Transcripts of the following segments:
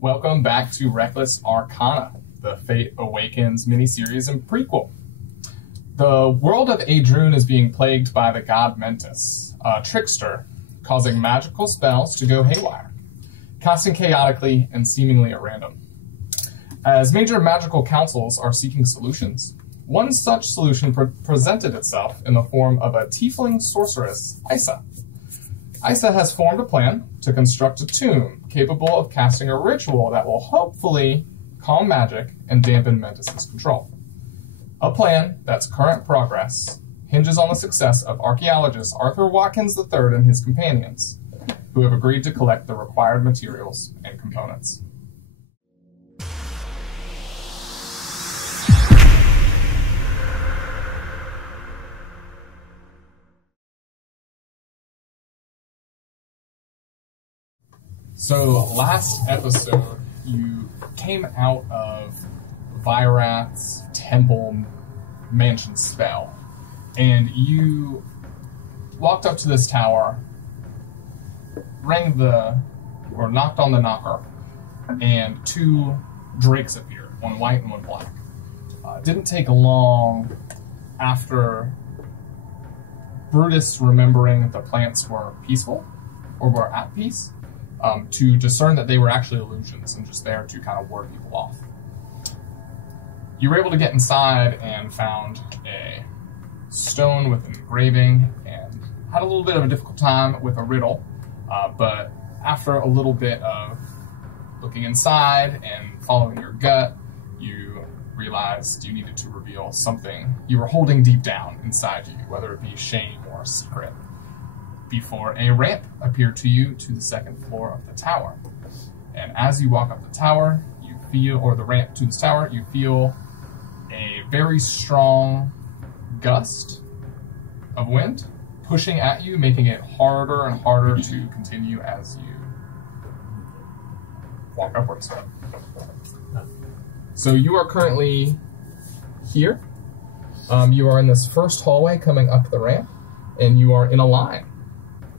Welcome back to Reckless Arcana, the Fate Awakens miniseries and prequel. The world of Adrun is being plagued by the god Mentis, a trickster, causing magical spells to go haywire, casting chaotically and seemingly at random. As major magical councils are seeking solutions, one such solution presented itself in the form of a tiefling sorceress, Isa. Isa has formed a plan to construct a tomb capable of casting a ritual that will hopefully calm magic and dampen Mentis' control. A plan that's current progress hinges on the success of archaeologist Arthur Watkins III and his companions, who have agreed to collect the required materials and components. So last episode, you came out of Vyrath's temple mansion spell, and you walked up to this tower, knocked on the knocker, and two drakes appeared, one white and one black. Didn't take long after Brutus remembering the plants were peaceful, or were at peace, to discern that they were actually illusions and just there to kind of ward people off. You were able to get inside and found a stone with an engraving and had a little bit of a difficult time with a riddle, but after a little bit of looking inside and following your gut, you realized you needed to reveal something you were holding deep down inside you, whether it be shame or secret, before a ramp appeared to you to the second floor of the tower. And as you walk up the tower, the ramp to this tower, you feel a very strong gust of wind pushing at you, making it harder and harder to continue as you walk upwards. So you are currently here. You are in this first hallway coming up the ramp, and you are in a line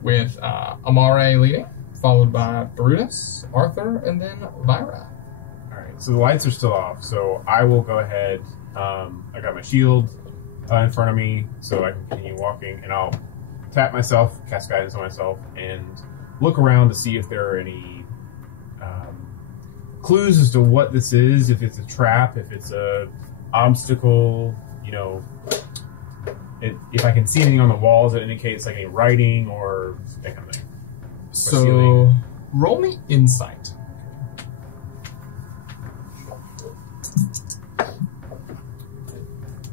with Amare leading, followed by Brutus, Arthur, and then Vyrath. Alright, so the lights are still off, so I will go ahead. I got my shield in front of me, so I can continue walking, and I'll tap myself, cast guidance on myself, and look around to see if there are any clues as to what this is, if it's a trap, if it's a obstacle, if I can see anything on the walls that indicates like any writing or that kind of thing. So roll me insight.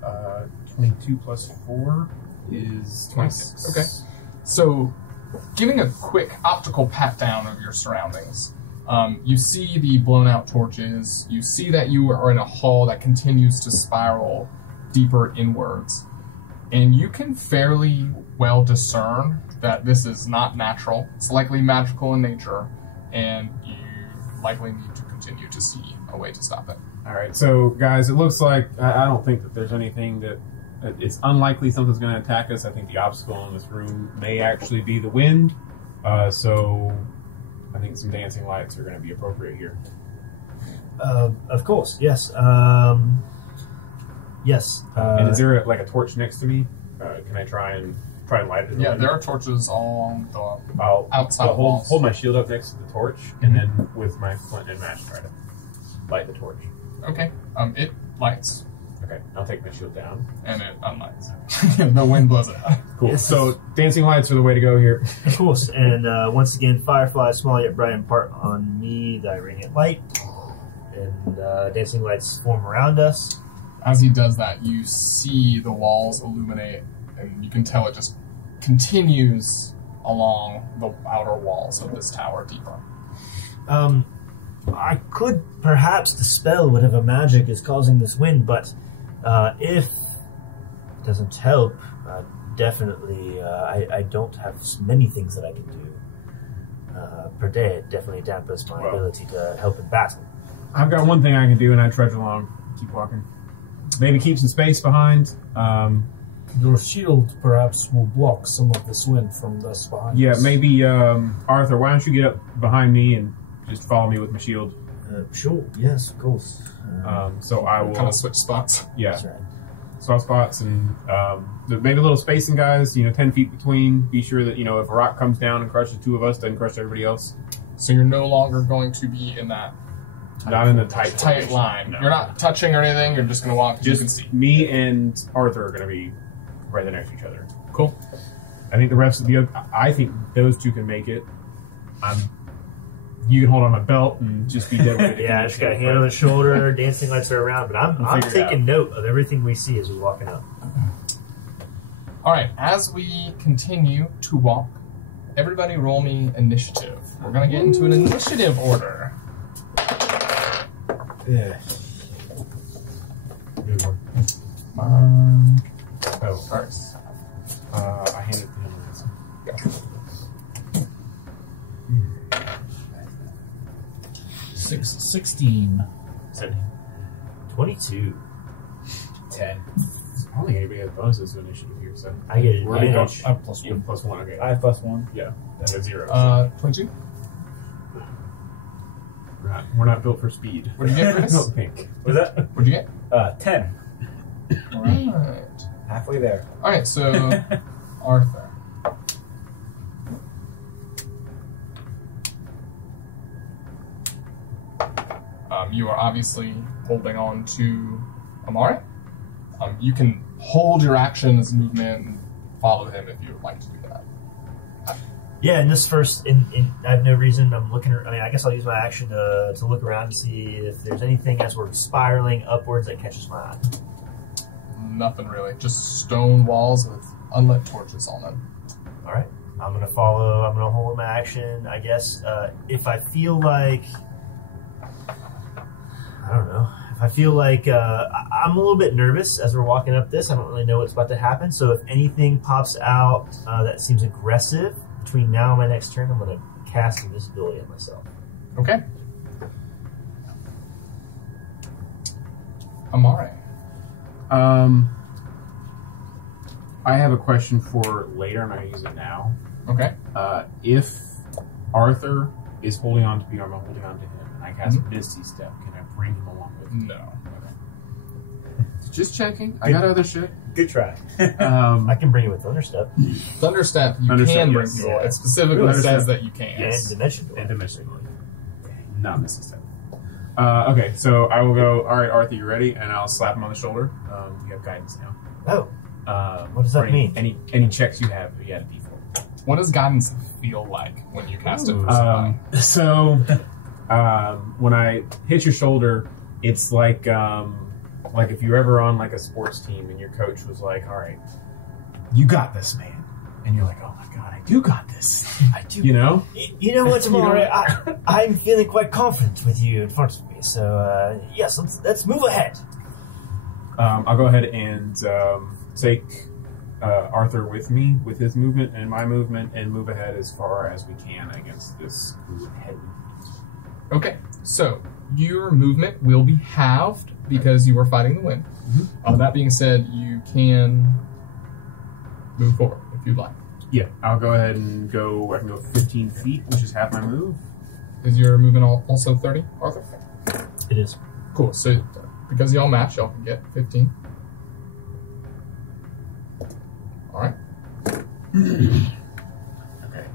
Uh, 22 plus 4 is 26. Okay. So giving a quick optical pat down of your surroundings, you see the blown out torches, you see that you are in a hall that continues to spiral deeper inwards. And you can fairly well discern that this is not natural. It's likely magical in nature, and you likely need to continue to see a way to stop it. All right, so guys, it looks like I don't think that there's anything that it's unlikely something's going to attack us. I think the obstacle in this room may actually be the wind. So I think some dancing lights are going to be appropriate here. Of course, yes. Yes. And is there like a torch next to me? Can I try and light it? Yeah, there are torches on the outside I'll walls. hold my shield up next to the torch, and then with my flint and match try to light the torch. Okay. It lights. Okay, I'll take my shield down. And it unlights. The wind blows it out. Cool. Yes. So dancing lights are the way to go here. Of course. And once again, firefly, small yet bright, impart on me thy radiant light. And dancing lights form around us. As he does that, you see the walls illuminate, and you can tell it just continues along the outer walls of this tower deeper. I could perhaps dispel whatever magic is causing this wind, but if it doesn't help, definitely I don't have many things that I can do per day. It definitely dampens my ability to help in battle. I've got one thing I can do, and I trudge along, keep walking. Maybe keep some space behind. Your shield perhaps will block some of this wind from us behind us. Yeah, maybe Arthur, why don't you get up behind me and just follow me with my shield? Sure. Yes, of course. So I will Kind of switch spots. yeah, That's right. swap spots and maybe a little spacing, guys. 10 feet between. Be sure that if a rock comes down and crushes two of us, doesn't crush everybody else. So you're no longer going to be in that Not in the tight tight line. No. You're not touching or anything. You're just going to walk. As you can Just see. me and Arthur are going to be right there next to each other. Cool. I think the rest of I think those two can make it. You can hold on my belt and just be dead with it. Yeah, I just got a hand on the shoulder, dancing lights are around, but I'm We'll figure it taking note of everything we see as we're walking up. All right. As we continue to walk, everybody roll me initiative. We're going to get into an initiative order. Yeah. Oh, First. I handed it to him. Go. 16. 22. 10. I don't think anybody has bonuses to initiative here, so I get We're advantage. Up plus you have 1. +1. Okay, I have +1. yeah, that's a 0. 22. We're not built for speed. What did you get, I Chris? don't think. Was that? What did you get? 10. All right. Halfway there. All right. So, Arthur. You are obviously holding on to Amare. You can hold your action as movement and follow him if you would like to do that. Yeah, in this first, I have no reason. I'm looking. I mean, I guess I'll use my action to look around and see if there's anything as we're spiraling upwards that catches my eye. Nothing really. Just stone walls with unlit torches on them. All right, I'm gonna follow. I'm gonna hold my action. I guess if I feel like, I don't know. If I feel like I'm a little bit nervous as we're walking up this, I don't really know what's about to happen. So if anything pops out that seems aggressive between now and my next turn, I'm going to cast invisibility on myself. Okay. Amare. I have a question for later. I'm not going to use it now. Okay. If Arthur is holding on to me, or I'm holding on to him, and I cast Misty Step, can I bring him along with me? No. Just checking. I got other shit. Good try. I can bring you with Thunderstep Thunderstep, you Thunderstep, can bring yes. people. Yeah. It specifically Thunderstep. says that you can. and Dimension Door. And Dimension. Not Misty Step. Okay, so I will go, all right, Arthur, you ready? And I'll slap him on the shoulder. You have guidance now. Oh, what does that for mean? Any checks you have, you had a D4. What does guidance feel like when you cast it for somebody? So, when I hit your shoulder, it's like if you're ever on like a sports team and your coach was like, "All right, you got this, man," and you're like, "Oh my god, I do got this." I do. You know? You know what, You know Tamara? I'm feeling quite confident with you in front of me. So yes, let's move ahead. I'll go ahead and take Arthur with me with his movement and my movement and move ahead as far as we can against this head. Okay, so your movement will be halved because you are fighting the wind. That being said, you can move forward if you'd like. Yeah, I'll go ahead and go. I can go 15 feet, which is half my move. Is your movement also 30, Arthur? It is. Cool, so because y'all match, y'all can get 15. Alright. Okay.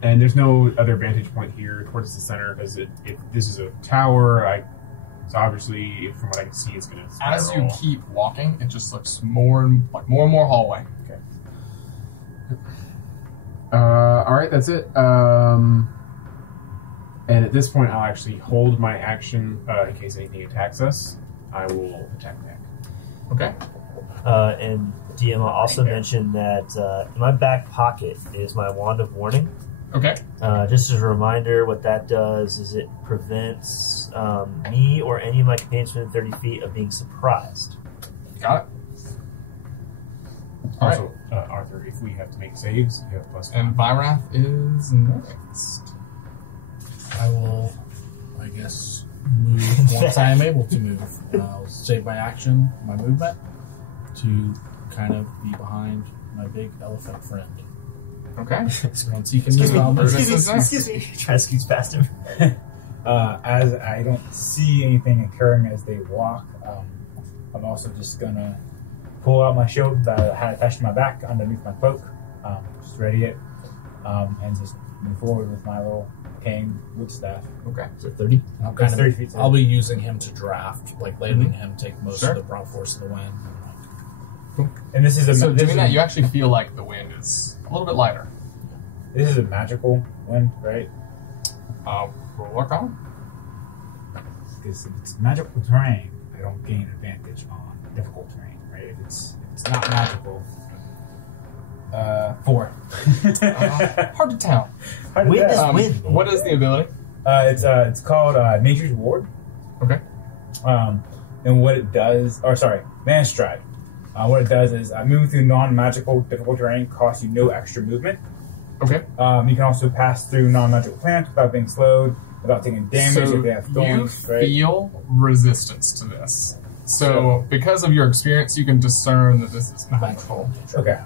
And there's no other vantage point here towards the center because if this is a tower, so obviously from what I can see, it's going to spiral. As you keep walking, it just looks more and more hallway. Okay. All right, that's it. And at this point, I'll actually hold my action in case anything attacks us. I will attack back. Okay. And DM, I'll also mention that in my back pocket is my Wand of Warning. Okay. Just as a reminder, what that does is it prevents me or any of my companions within 30 feet of being surprised. Got it. All right. Also, Arthur, if we have to make saves, you have plus And Vyrath is next. I will, I guess, move once I am able to move. I'll save my action, my movement, to kind of be behind my big elephant friend. Okay. Once he can Excuse me, move on, excuse This is me, nice. excuse me. Try to scoot past him. As I don't see anything occurring as they walk, I'm also just gonna pull out my shield that I had attached to my back underneath my cloak, just ready it, and just move forward with my little cane wood staff. Okay. Is it 30? I'm kind 30 of, feet. I'll be using him to draft, like letting him take most Sure. of the brunt force of the wind. And this is a So this doing is, that, you actually feel like the wind is a little bit lighter. this is a magical wind, right? Roll Arcana. Because if it's magical terrain, I don't gain advantage on difficult terrain, right? If it's not magical, 4. Hard to tell. Hard to Wind tell. is wind. man. What is the ability? It's called Nature's Ward. Okay. And what it does, Man's Stride. What it does is moving through non-magical difficult terrain costs you no extra movement. Okay. You can also pass through non-magical plants without being slowed, without taking damage So if they have you thorns, right? feel resistance to this. So because of your experience, you can discern that this is magical. Okay,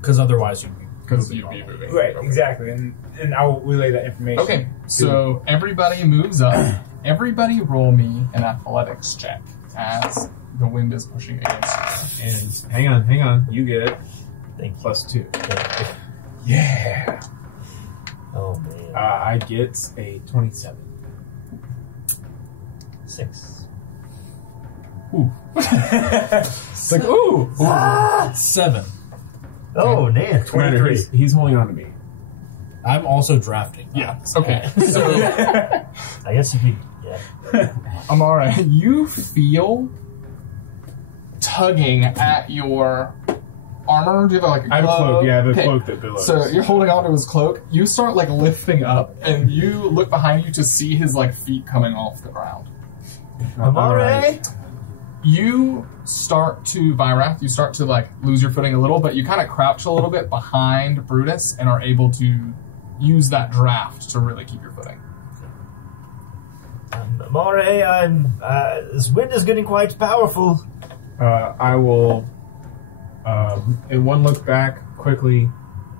Because otherwise you'd be Because moving you'd be normally. moving. right, Okay. exactly, and I'll relay that information. Okay, so everybody moves up. Everybody roll me an athletics check as the wind is pushing against And hang on. You get Thank you. +2. Yeah. Oh, man. I get a 27. 6. you. It's like, ooh! Ah! 7. Oh, man. 23. He's holding on to me. I'm also drafting. Yeah, okay. So, I guess you could. Yeah. Amara, you feel tugging at your armor. Do you have like a I have a cloak. Yeah, I have a Okay. cloak that billows. So you're holding onto his cloak. You start like lifting up, and you look behind you to see his like feet coming off the ground. Amare! You start to Vyrath. You start to like lose your footing a little, but you kind of crouch a little bit behind Brutus and are able to use that draft to really keep your footing. Amare, I'm. This wind is getting quite powerful. I will, in one look back, quickly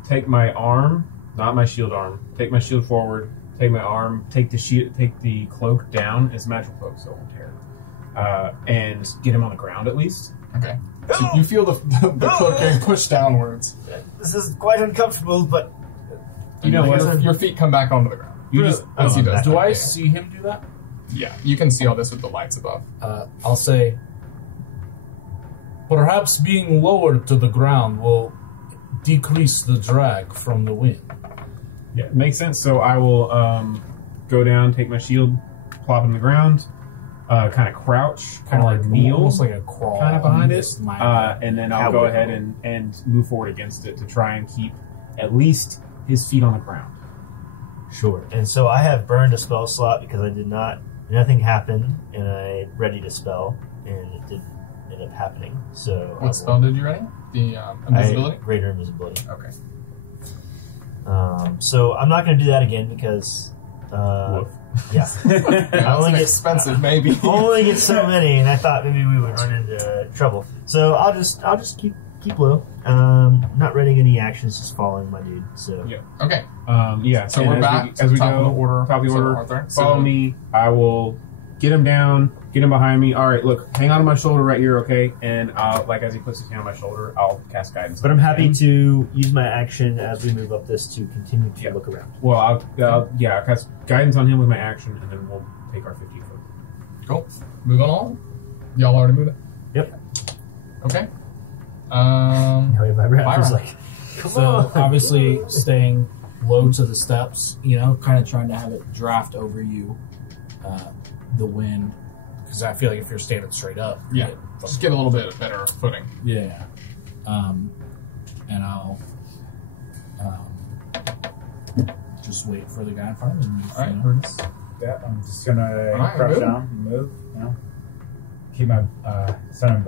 take my arm, not my shield arm, take my shield forward, take my arm, take the cloak down as a magical cloak, so it won't tear, and get him on the ground at least. Okay. So you feel the cloak getting pushed downwards. This is quite uncomfortable, but You know what? Your feet come back onto the ground. You just As he does. Do I see him do that? Yeah, you can see all this with the lights above. I'll say, perhaps being lowered to the ground will decrease the drag from the wind. Yeah, it makes sense. So I will go down, take my shield, plop it on the ground, kind of crouch, kind of like kneel, almost like a crawl, kind of behind it, Just my- and then I'll go ahead and move forward against it to try and keep at least his feet on the ground. sure. And so I have burned a spell slot because I did not. Nothing happened, and I readied a spell, and it didn't end up happening. So What spell did you ready? The invisibility? Greater invisibility. Okay. So I'm not going to do that again because, Woof. yeah, Yeah, that's only an get- expensive, maybe. I only get so many, and I thought maybe we would run into trouble. So I'll just keep low. Not readying any actions, just following my dude. So Yeah. Okay. Yeah. So and we're as back to as we top go, of the order. top of the So order. Arthur. Follow So- me. I will get him down, get him behind me. All right, look, hang on to my shoulder right here, okay? And like as he puts his hand on my shoulder, I'll cast guidance. but I'm happy to use my action as we move up this to continue to Yeah. look around. Well, I'll cast guidance on him with my action, and then we'll take our 50 foot. Cool. Move on all? Y'all already move it? Yep. Okay. Harry Vibrant was Byron. like, come So on. obviously staying low to the steps, kind of trying to have it draft over you, the wind, because I feel like if you're standing straight up, Yeah. Just get a little bit better footing. yeah, and I'll just wait for the guy in front of me. All right, Brutus. Yeah, I'm just gonna Alright, crouch move. down and move, keep my center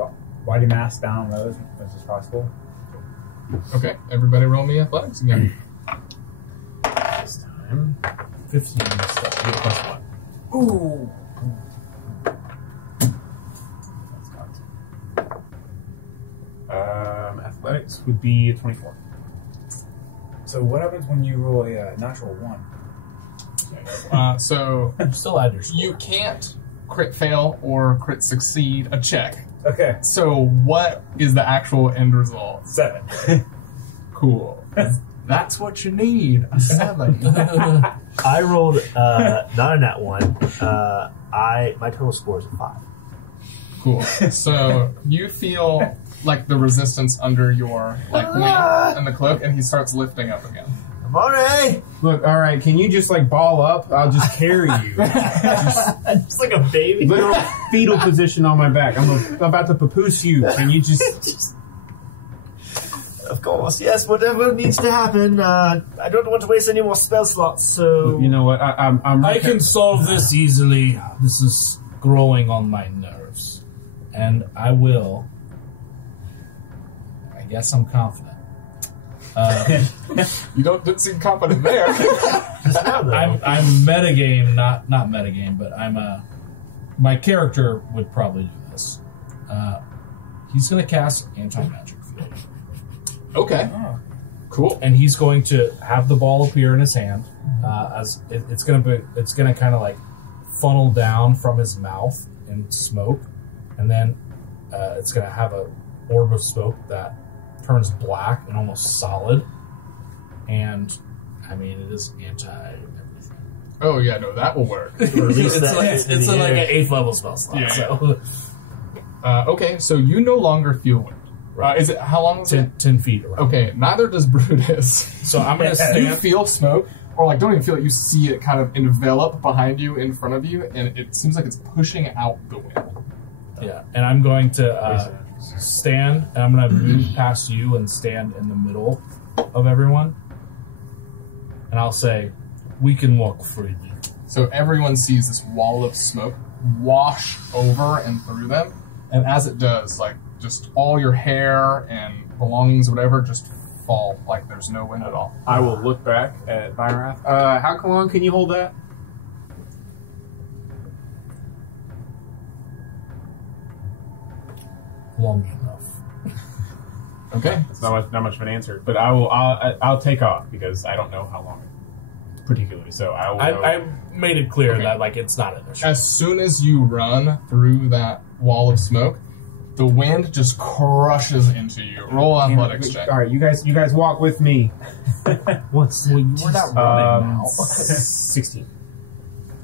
body mass down low as much as possible. Okay. Everybody roll me athletics again. This time, 15 stuff. you get +1. Ooh. Athletics would be a 24. So what happens when you roll a natural 1? So Still add your score. you can't crit fail or crit succeed a check. Okay, So what is the actual end result? 7. Cool. That's what you need. A 7. I rolled not a nat 1. My total score is a 5. Cool. So you feel like the resistance under your wing and the cloak, and he starts lifting up again. Amore! Look, all right. Can you just ball up? I'll just carry you. Just like a baby. Literal fetal position on my back. I'm about to papoose you. Can you just? Of course, yes. Whatever needs to happen. I don't want to waste any more spell slots. So You know what? I'm. I can solve this easily. This is growing on my nerves. And I will. I guess I'm confident. You don't seem confident there. just now, though. I'm metagame, not metagame, but my character would probably do this. He's going to cast anti-magic field. Okay. Cool. And he's going to have the ball appear in his hand. As it's going to kind of funnel down from his mouth in smoke, and then it's going to have a orb of smoke that turns black and almost solid. And I mean, it is anti-everything. Oh yeah, no, that will work. Release It's that like in the like air. an 8th level spell slot. Yeah, So Okay, so you no longer feel wind. Is it how long is it? 10 feet around. Okay, neither does Brutus. So I'm going to You stand. feel smoke, or don't even feel it. You see it kind of envelop behind you, in front of you, and it seems like it's pushing out the wind. Yeah, and I'm going to stand, and I'm going to move past you and stand in the middle of everyone. And I'll say, we can walk freely. So everyone sees this wall of smoke wash over and through them, and as it does, just all your hair and belongings, whatever, just fall like there's no wind at all. I will look back at Vyrath. How long can you hold that? Long enough. Okay. It's not much of an answer, but I'll take off because I don't know how long, particularly. So I will. I made it clear Okay. that it's not an issue. As soon as you run through that wall of smoke, the wind just crushes into you. Roll athletics check. All right, you guys walk with me. What's Well, we're not running now. 16.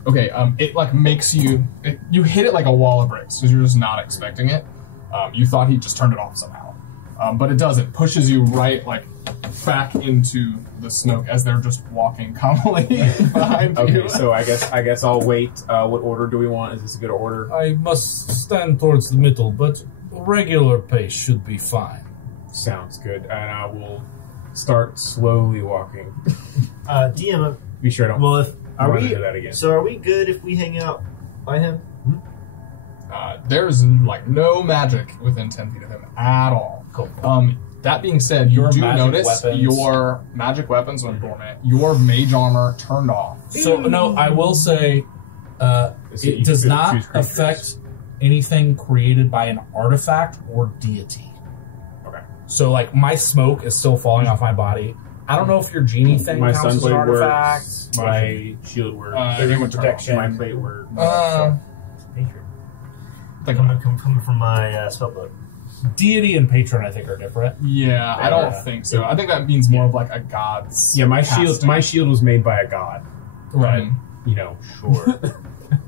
Okay, it makes you you hit it like a wall of bricks because you're just not expecting it. You thought he just turned it off somehow, but it doesn't. Pushes you right back into the smoke as they're just walking calmly behind you. Okay, so I guess I'll wait. What order do we want? Is this a good order? I must stand towards the middle, but regular pace should be fine. Sounds good, and I will start slowly walking. DM. Be sure I don't. Well, are run we? into that again? So are we good if we hang out by him? There's no magic within 10 feet of him at all. Cool. That being said, you Your do magic notice weapons. your magic weapons went dormant. Your mage armor turned off. So, no, I will say So you it does can not choose creatures. affect anything created by an artifact or deity. Okay. So, my smoke is still falling off my body. I don't know if your genie thing My counts as an sunblade artifact. works. My shield works. Everyone protection. My plate works. Patron. Like, Coming from my spellbook. Deity and patron, I think, are different. yeah, I don't think so. I think that means more of a god's. Yeah, my shield. casting. My shield was made by a god. Right. Sure.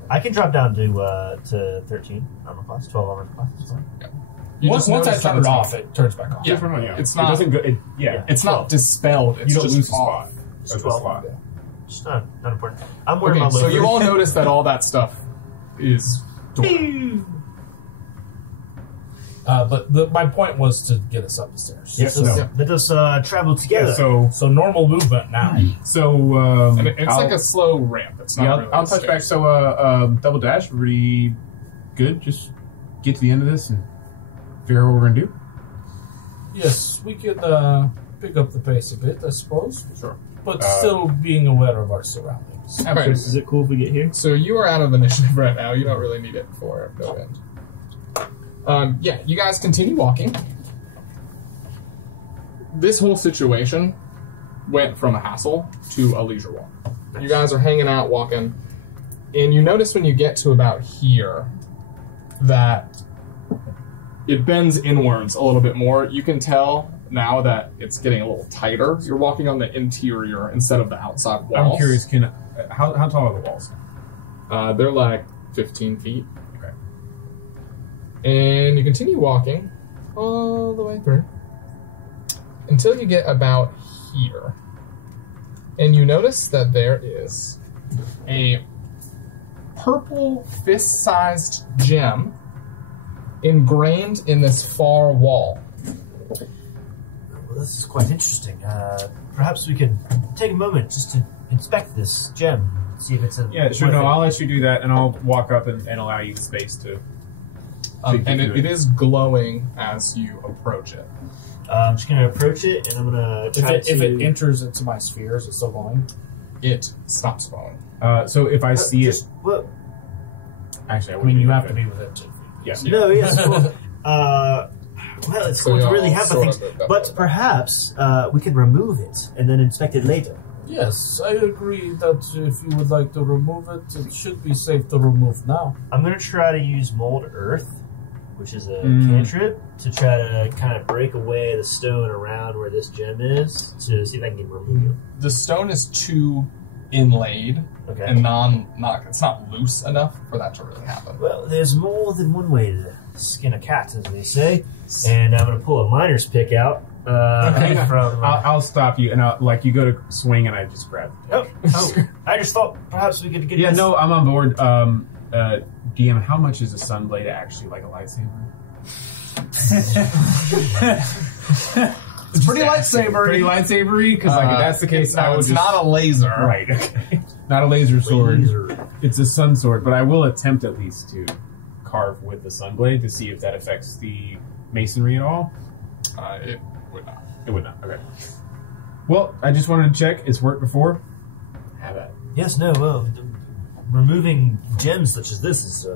I can drop down to 13 armor class, 12 armor class. That's fine. You Once just I notice turn that it it's off, it turns back on. Yeah. It's It not. doesn't go. It's not dispelled. It's You don't just lose a off. spot. It's That's a 12. slot. It's not important. I'm wearing Okay, my so you loafer. all notice that all that stuff is dormant. But my point was to get us up the stairs. Yes. Let us travel together. Yeah. So normal movement now. So. And it's I'll, a slow ramp. It's not yeah, really I'll touch back. stairs. So, double dash, pretty good. Just get to the end of this and figure out what we're gonna do. Yes, we could pick up the pace a bit, I suppose. Sure. But still being aware of our surroundings. Okay. Is it cool if we get here? So you are out of initiative right now. You don't really need it for no end. Yeah, you guys continue walking. This whole situation went from a hassle to a leisure walk. You guys are hanging out, walking, and you notice when you get to about here that it bends inwards a little bit more. You can tell now that it's getting a little tighter. You're walking on the interior instead of the outside walls. I'm curious, how tall are the walls? They're like 15 feet. Okay. And you continue walking all the way through until you get about here. And you notice that there is a purple fist-sized gem ingrained in this far wall. Well, this is quite interesting. Perhaps we could take a moment just to inspect this gem, see if it's a... Yeah, sure. No, I'll let you do that, and I'll walk up and allow you the space to... And it is glowing as you approach it. I'm just going to approach it, and I'm going to try If it enters into my sphere, is it still glowing? It stops glowing. So if I see it... Well, Actually, I mean, you have to be within 10 feet. Yes. no, yes, well, it's So going to y'all really hamper sort things. of moved up But there. perhaps we could remove it and then inspect it later. Yes, I agree that if you would like to remove it, it should be safe to remove now. I'm going to try to use Mold Earth, which is a cantrip, to try to kind of break away the stone around where this gem is to see if I can remove it. The stone is too inlaid Okay. and it's not loose enough for that to really happen. Well, there's more than one way to skin a cat, as they say. And I'm going to pull a miner's pick out from... I'll stop you, and you go to swing, and I just grab it. Oh, I just thought perhaps we could get Yeah, this. no, I'm on board. DM, how much is a sunblade actually like a lightsaber? It's pretty lightsaber. Pretty lightsabery? Because if that's the case, I would it's just... not a laser. Right, okay. Not a laser sword. Laser. It's a sun sword, but I will attempt at least to carve with the sunblade to see if that affects the masonry at all. It would not. It would not. Okay. Well, I just wanted to check. It's worked before. Have at it. Yes, no, well, removing gems such as this is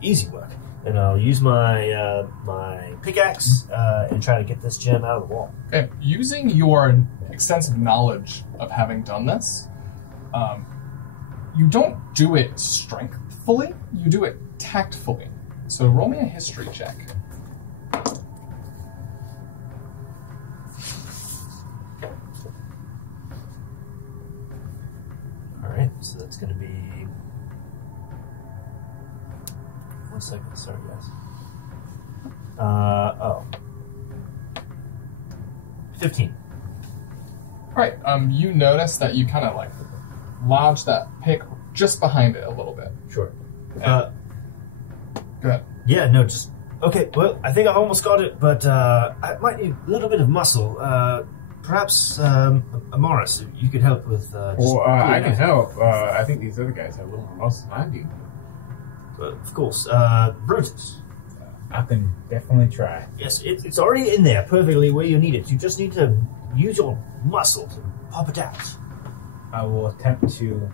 easy work. And I'll use my my pickaxe and try to get this gem out of the wall. Okay, using your extensive knowledge of having done this, you don't do it strengthfully, you do it tactfully. So roll me a history check. Alright, so that's going to be... 1 second, sorry guys. 15. Alright, you notice that you kind of like lodge that pick just behind it a little bit. Sure. Go ahead. Yeah, no, just... Okay, well, I think I've almost got it, but I might need a little bit of muscle. Perhaps, Morris, you could help with... Well, I can help. I think these other guys have a little more muscle than I do. Of course. Brutus. I can definitely try. Yes, it's already in there perfectly where you need it. You just need to use your muscle to pop it out. I will attempt to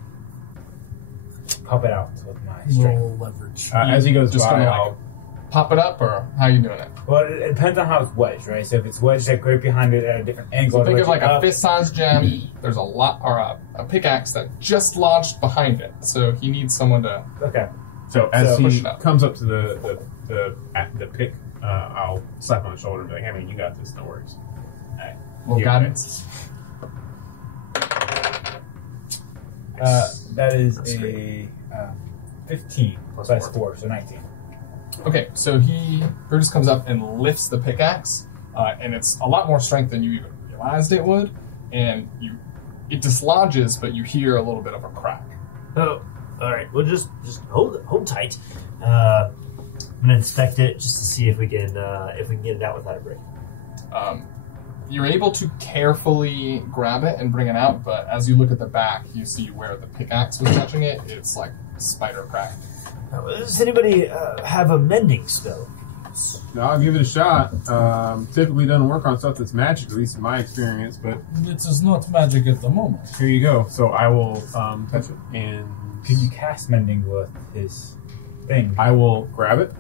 pop it out with my strength. Roll leverage. As he goes Just by, gonna I'll... pop it up, or how you doing it? Well, it depends on how it's wedged, right? So if it's wedged like right behind it at a different angle, So think wedge of like it a up. fist-sized gem. There's a pickaxe that just lodged behind it. So he needs someone to. Okay. So as So push he it up. comes up to the pick, I'll slap him on the shoulder and be like, "Hey man, you got this. No worries." Well, Yeah. guidance. That is That's a 15 plus 4, so 19. Okay, so Brutus comes up and lifts the pickaxe, and it's a lot more strength than you even realized it would, and it dislodges, but you hear a little bit of a crack. Oh, all right. Well, just hold tight. I'm gonna inspect it just to see if we can get it out without a break. You're able to carefully grab it and bring it out, but as you look at the back, you see where the pickaxe was touching it. It's like spider crack. Does anybody have a mending spell? No, I'll give it a shot. Typically doesn't work on stuff that's magic, at least in my experience, but It is not magic at the moment. here you go. So I will touch it, and Can you cast mending with his thing? I will grab it.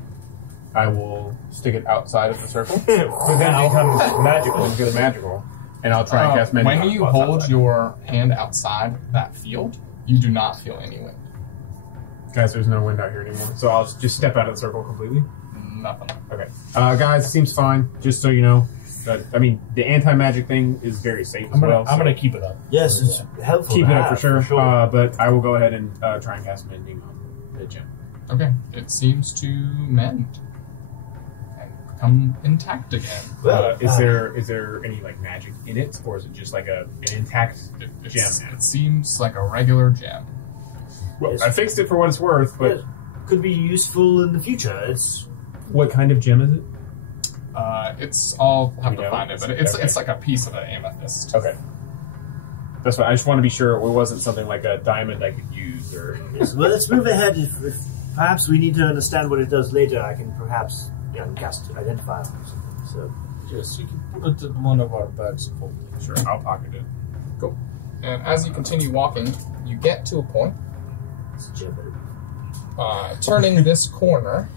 I will stick it outside of the circle. So then it becomes magical. Let's get a magical. and I'll try and cast mending. When you hold your hand outside that field, you do not feel any wind. Guys, there's no wind out here anymore, so I'll just step out of the circle completely. Nothing. Okay. Guys, seems fine. Just so you know. But, I mean, the anti-magic thing is very safe as well. I'm gonna keep it up. Yes, it's helpful. keep to it up have, for sure. But I will go ahead and try and cast mending on the gem. Okay, it seems to mend and become intact again. Well, Is there any like magic in it, or is it just like an intact gem? It seems like a regular gem. Well, Yes. I fixed it for what it's worth, but it could be useful in the future. It's what kind of gem is it? I'll have We to know? find it, but it's Okay. it's like a piece of an amethyst. Okay. That's why I just want to be sure it wasn't something like a diamond I could use, or yes. Well, let's move ahead. If perhaps we need to understand what it does later, I can perhaps cast identify or something. So Yes, you can put it in one of our bags of holding. sure, I'll pocket it. And as you continue walking, you get to a point, it's a gem. turning this corner,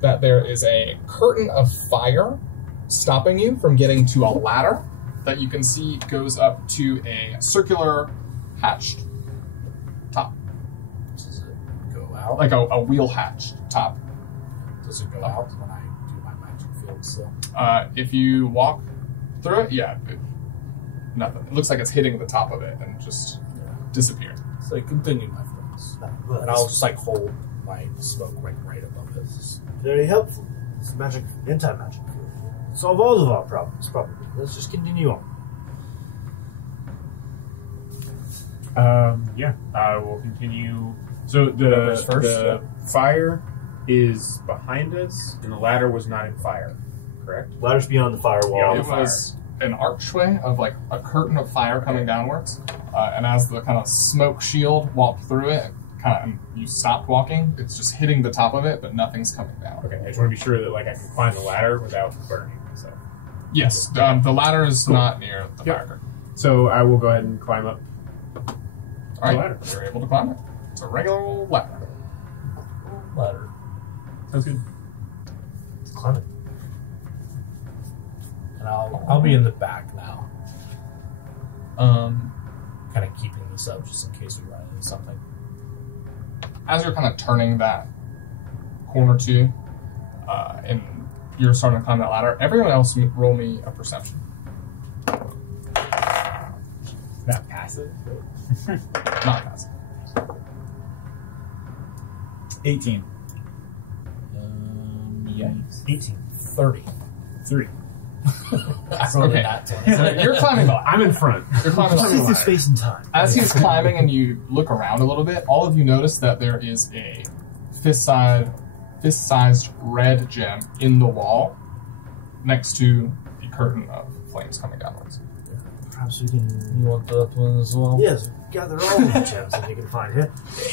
that there is a curtain of fire stopping you from getting to a ladder that you can see goes up to a circular hatched top, Does it go out? like a wheel hatched top. Does it go out when I do my magic field still? If you walk through it, nothing. It looks like it's hitting the top of it and just disappearing. So continue, my friends. Well, And I'll just like hold my smoke ring right above it. it's very helpful. It's magic, anti-magic field. Solve all of our problems, probably. Let's just continue on. Yeah, I will continue. So Whoever's first, the fire is behind us, and the ladder was not in fire, correct? Ladder's beyond the firewall. Beyond It the fire. was an archway of like a curtain of fire coming downwards, and as the kind of smoke shield walked through it, and you stopped walking, it's just hitting the top of it, but nothing's coming down. Okay, I just want to be sure that like I can climb the ladder without burning myself. Yes, the ladder is Cool. not near the Yep. fire curtain. So I will go ahead and climb up. All right, ladder. you're able to climb it. It's a regular old ladder. Ladder. Sounds good. Climb it. And I'll be in the back now. Kind of keeping this up just in case we run into something. As you're kind of turning that corner too, and you're starting to climb that ladder, everyone else roll me a perception. Not passive. Not passive. 18. Yikes. 18. 30. 3. I rolled Okay. a nat 20. So you're climbing the ladder. I'm in front. You're climbing the Let's see ladder. through space and time. As he's climbing and you look around a little bit, all of you notice that there is a fist-sized red gem in the wall next to the curtain of flames coming downwards. Perhaps we can. You want that one as well? Yes, gather all of the gems that we can find here.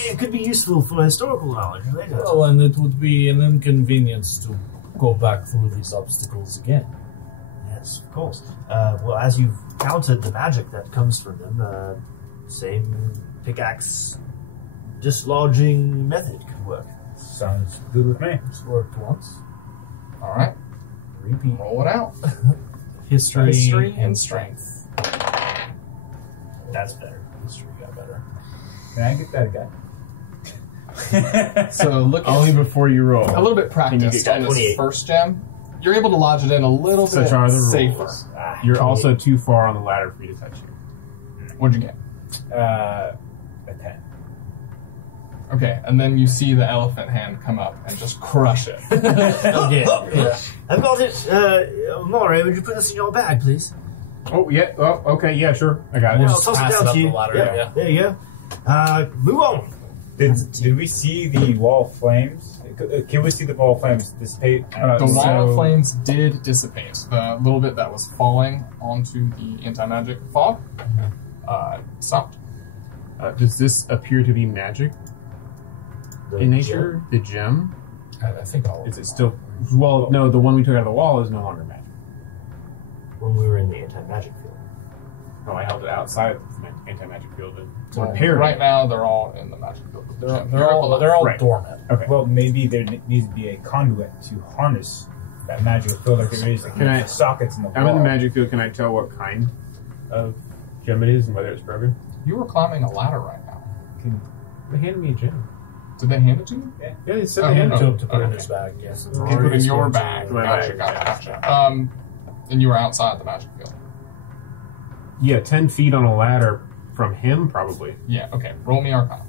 It could be useful for historical knowledge later. Well, and it would be an inconvenience to go back through these obstacles again. Yes, of course. Well, as you've counted the magic that comes from them, same pickaxe dislodging method could work. Sounds good with me. It's worked once. All right, Repeat. roll it out. History and strength. That's better. History got better. Can I get that guy? So look Only before you roll. a little bit Can you practiced get on this 28? first gem. You're able to lodge it in a little Such bit are the rules. safer. You're also too far on the ladder for me to touch you. What'd you get? A 10. Okay, and then you see the elephant hand come up and just crush it. Okay. Yeah. I've got it. Maury, would you put this in your bag, please? Oh yeah. Oh okay. Yeah. Sure. I got it. We'll I'll just toss it pass down it up to you. the ladder, yeah. There you go. Move on. Did we see the wall of flames? Can we see the wall of flames dissipate? The wall So- of flames did dissipate. The little bit that was falling onto the anti-magic fog stopped. Does this appear to be magic The in nature? The gem? I think all of Is them it still? Well, no. The one we took out of the wall is no longer magic. When we were in the anti-magic field. No, I held it outside the anti-magic field and Well, repaired right it. now, they're all in the magic field. with the They're, gem. they're You're all able to- they're all Right. dormant. Okay. Well, maybe there needs to be a conduit to harness that magical field like there is. Like, Can I- sockets in the wall. I'm in the magic field. Can I tell what kind of gem it is and whether it's broken? You were climbing a ladder right now. They handed me a gem. Did they hand it to you? Yeah, they said Oh, they handed no. it. To put in Okay. his bag, yes. You put it in your bag. My Gotcha, bag. gotcha. And you were outside the magic field. Yeah, 10 feet on a ladder from him, probably. Yeah, okay. Roll me Arcana.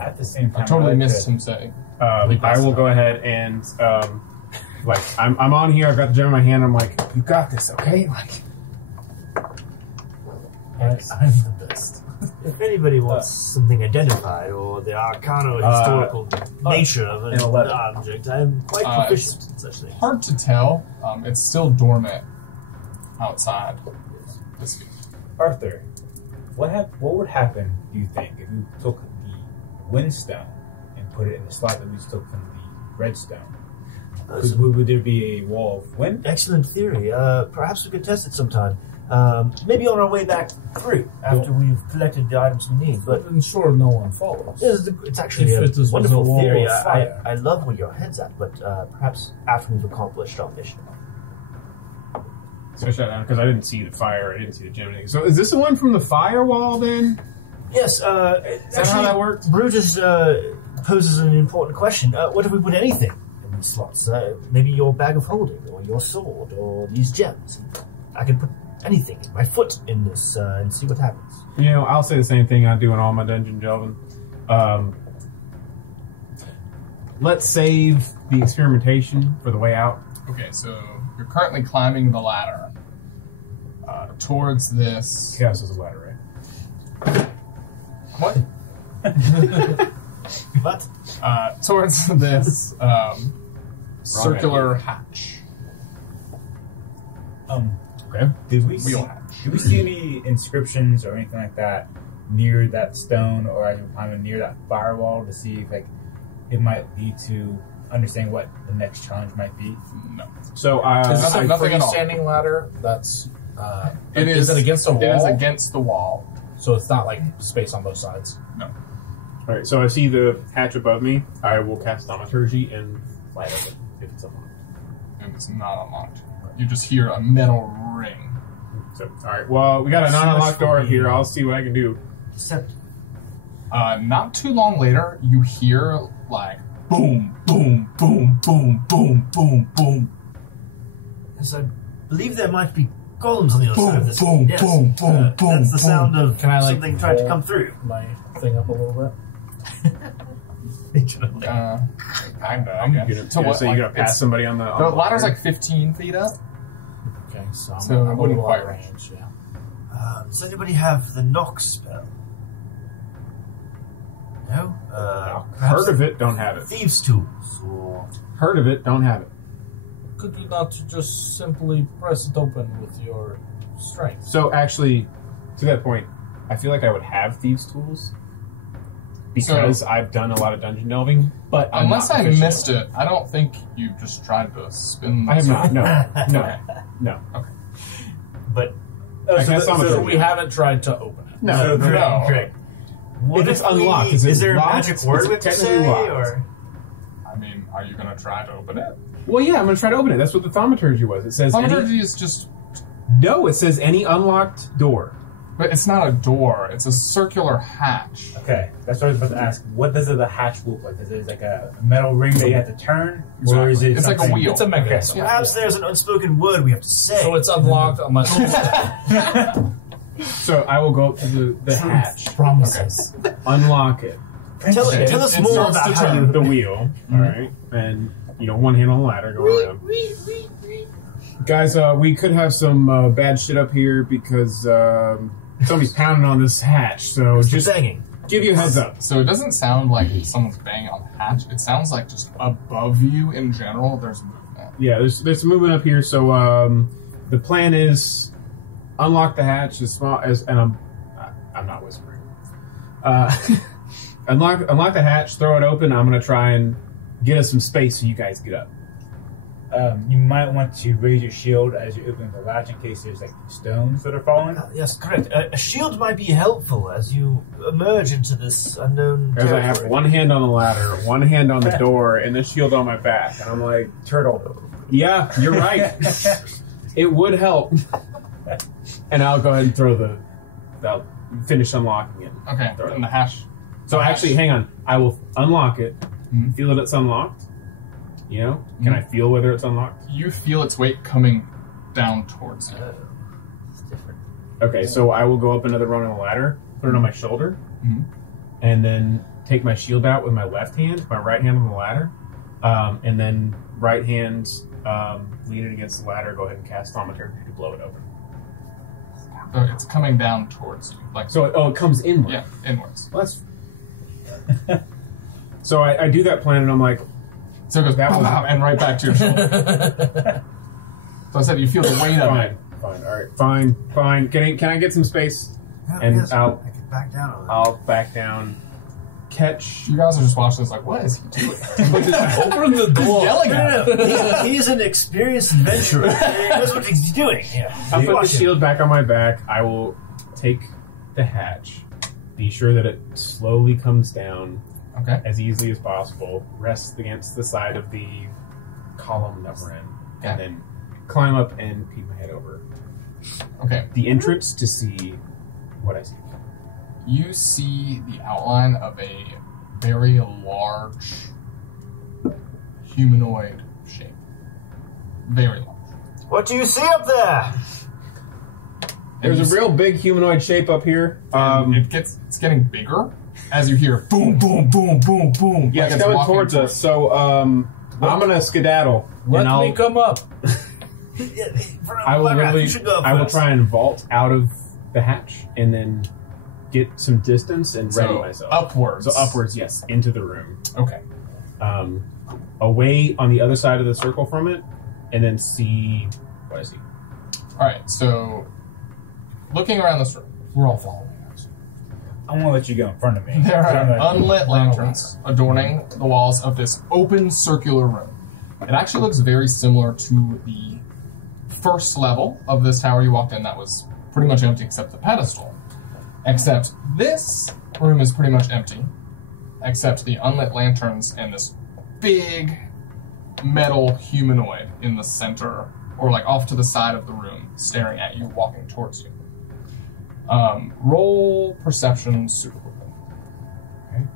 At the same time, I totally like missed to- him saying. I will go ahead and, like, I'm on here, I've got the gem in my hand, I'm like, you got this, okay? Like, I'm the best. If anybody wants something identified or the arcana or historical nature of an 11. object, I'm quite proficient in such things. Hard to tell. It's still dormant outside this field. Arthur, what would happen, do you think, if you took the windstone and put it in the slot that we took from the redstone? Would there be a wall of wind? Excellent theory. Perhaps we could test it sometime. Maybe on our way back through, after we've collected the items we need. But I'm sure no one follows. it's actually If a it was wonderful a wall theory. of fire. I love where your head's at, but perhaps after we've accomplished our mission. so I shut down because I didn't see the fire, I didn't see the gem or anything. So is this the one from the firewall then? Yes, Is that how that works? Brutus poses an important question. What if we put anything in these slots? Maybe your bag of holding, or your sword, or these gems. I can put anything, my foot in this, and see what happens. You know, I'll say the same thing I do in all my dungeon delving. Let's save the experimentation for the way out. Okay, so you're currently climbing the ladder towards this. Chaos is a ladder, right? What? But Towards this circular hatch. Okay. Did we see, Wheel hatch. did we see any inscriptions or anything like that near that stone, or as you're climbing near that firewall to see if like it might lead to understanding what the next challenge might be? No. So, Is this a nothing at all. freestanding ladder? That's. It is it against a wall? It is against the wall. So it's not like space on both sides. No. Alright, so I see the hatch above me. I will cast Thaumaturgy and fly it open if it's unlocked. And it's not unlocked. You just hear a metal ring. So, alright, well, we got a non-unlocked door up here. I'll see what I can do. deceptive. Not too long later, you hear like boom, boom, boom, boom, boom, boom, boom, Yes, I believe there might be golems on the other Boom, side of this. boom, Yes, boom, boom, boom, that's the sound of Can I, like, something trying to roll? come through. My thing up a little bit. kinda. I guess. So you're gonna pass somebody on the The ladder's like 15 feet up. Okay, so I'm, So it I'm wouldn't a little out of quite range. Yeah. Does anybody have the knock spell? No? Heard of it, don't have it. Thieves' tools, or... Heard of it, don't have it. Could you not just simply press it open with your strength? So actually, to that point, I feel like I would have thieves' tools because I've done a lot of dungeon delving. But I'm Unless not I proficient. missed it, I don't think you just tried to spin. I have not. No, no, Okay. no. But... I guess I'm a So good we haven't tried to open it. No, No. Correct. What If it's we- unlocked, is it there a locked? magic word Is it we have to technically say, locked? or... I mean, are you going to try to open it? Well, yeah, I'm going to try to open it. That's what the thaumaturgy was. It says any, Thaumaturgy is just. no. It says any unlocked door. But it's not a door, it's a circular hatch. Okay, that's what I was about to ask. What does the hatch look like? Is it like a metal ring that you have to turn, or is it? It's like a something- wheel. It's a mechanism. Perhaps there's an unspoken word we have to say. So it's unlocked unless So I will go up to the hatch, promises. unlock it, Tell It- us it more starts about to how turn. you... the wheel. All right, and one hand on the ladder, go around. Guys, we could have some bad shit up here because somebody's pounding on this hatch. So just banging. give you a heads up. So it doesn't sound like someone's banging on the hatch, it sounds like just above you in general, there's movement. Yeah, there's some movement up here. So the plan is unlock the hatch as small as, and I'm not whispering. Unlock the hatch, throw it open. I'm gonna try and get us some space so you guys get up. You might want to raise your shield as you open the latch in case there's like stones that are falling. Yes, correct. A shield might be helpful as you emerge into this unknown Because I territory. have one hand on the ladder, one hand on the door, and the shield on my back. And I'm like, Turtle. yeah, you're right. It would help. And I'll go ahead and I'll finish unlocking it. Okay, and the hash. So actually, hang on. I will unlock it, Mhm. feel that it's unlocked. You know? Can I feel whether it's unlocked? You feel its weight coming down towards you. It's different. Okay, so I will go up another rung on the ladder, put it on my shoulder, Mhm. and then take my shield out with my left hand, my right hand on the ladder, and then right hand lean it against the ladder, go ahead and cast Thaumaturgy to blow it open. So it's coming down towards you, like So, it comes inward. yeah, inwards. Well, that's... So I do that plan, and I'm like, So it goes That pow, was- pow, and right back to your shoulder. So I said you feel the weight of it. fine, all right, fine. Can I get some space? And yes, I'll- I can back down on that. I'll back down, catch. You guys are just watching this like, what is he doing? Open the door. Yelling at him. He's an experienced adventurer. He knows what he's doing. Yeah. I'll You put the watch him. shield back on my back. I will take the hatch, be sure that it slowly comes down Okay. as easily as possible, rests against the side of the column that we're in, Okay. and then climb up and peek my head over Okay. the entrance to see what I see. You see the outline of a very large humanoid shape. Very large. What do you see up there? There's And a you real big humanoid shape up here. it's getting bigger as you hear boom, boom, boom, boom, boom. Yeah, like it's coming walking towards us. So I'm gonna skedaddle. Let and I'll, me come up. I will literally, You should go I will first. try and vault out of the hatch and then get some distance and ready So myself. upwards. So upwards, yes, into the room. Okay. Away on the other side of the circle from it, and then see what I see. All right. So looking around this room, We're all following us. I'm gonna let you go in front of me. there I'm are gonna- unlit lanterns adorning the walls of this open circular room. It actually looks very similar to the first level of this tower you walked in that was pretty much empty except the pedestal. Except this room is pretty much empty, except the unlit lanterns and this big metal humanoid in the center, or like off to the side of the room, staring at you, walking towards you. Roll perception super quickly.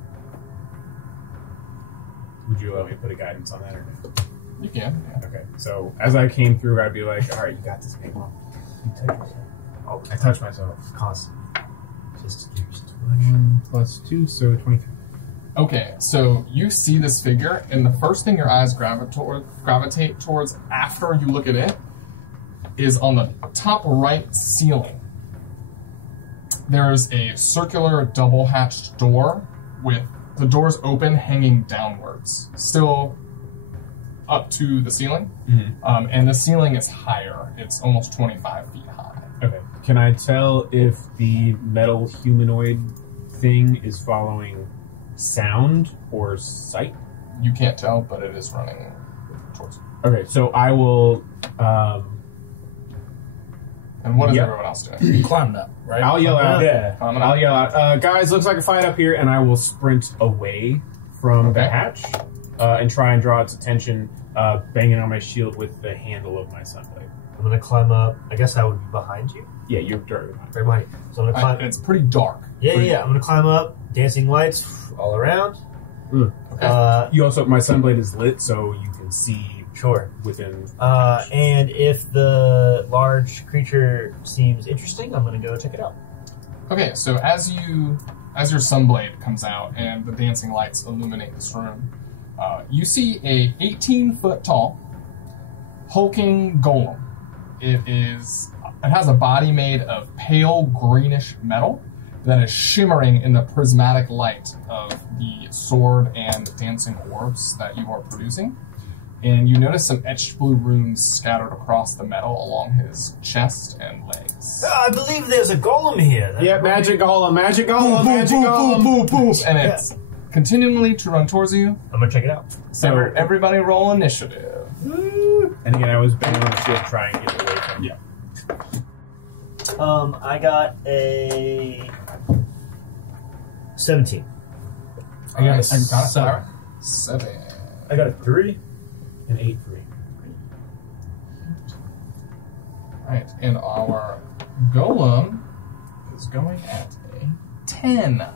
Would you allow me to put a guidance on that or no? You can, yeah. Okay. So as I came through, I'd be like, all right, you got this, man. Come on. You touch yourself. Oh, I touch myself. constantly. Just use too much. 1 plus 2, so 23. Okay, so you see this figure, and the first thing your eyes gravitate towards after you look at it is on the top right ceiling. There's a circular double-hatched door with the doors open, hanging downwards, still up to the ceiling. And the ceiling is higher. It's almost 25 feet high. Okay. Can I tell if the metal humanoid thing is following sound or sight? You can't tell, but it is running towards you. Okay, so I will. And what is Yeah. everyone else doing? You climbed up, right? I'll yell out. Yeah. I'll yell out, guys, looks like a fight up here, and I will sprint away from the Okay. hatch and try and draw its attention, banging on my shield with the handle of my sunblade. I'm gonna climb up. I guess I would be behind you. Yeah, you're dirty. Right behind you. So I'm gonna climb. It's pretty dark. Yeah. I'm gonna climb up. Dancing lights all around. Okay. You also, my sunblade is lit, so you can see Sure. within. And if the large creature seems interesting, I'm gonna go check it out. Okay, so as your sunblade comes out and the dancing lights illuminate this room, you see a 18-foot tall, hulking golem. It has a body made of pale greenish metal that is shimmering in the prismatic light of the sword and dancing orbs that you are producing. And you notice some etched blue runes scattered across the metal along his chest and legs. I believe there's a golem here. Yeah, magic golem, magic golem, magic golem. boom, boom, and it's continually to run towards you. I'm gonna check it out. So everybody roll initiative. And again, I was banging on the shield to try and get away from you. I got a 17. I got a Got it. 7. Alright. 7. I got a 3. An 8 for me. Alright, and our golem is going at a 10.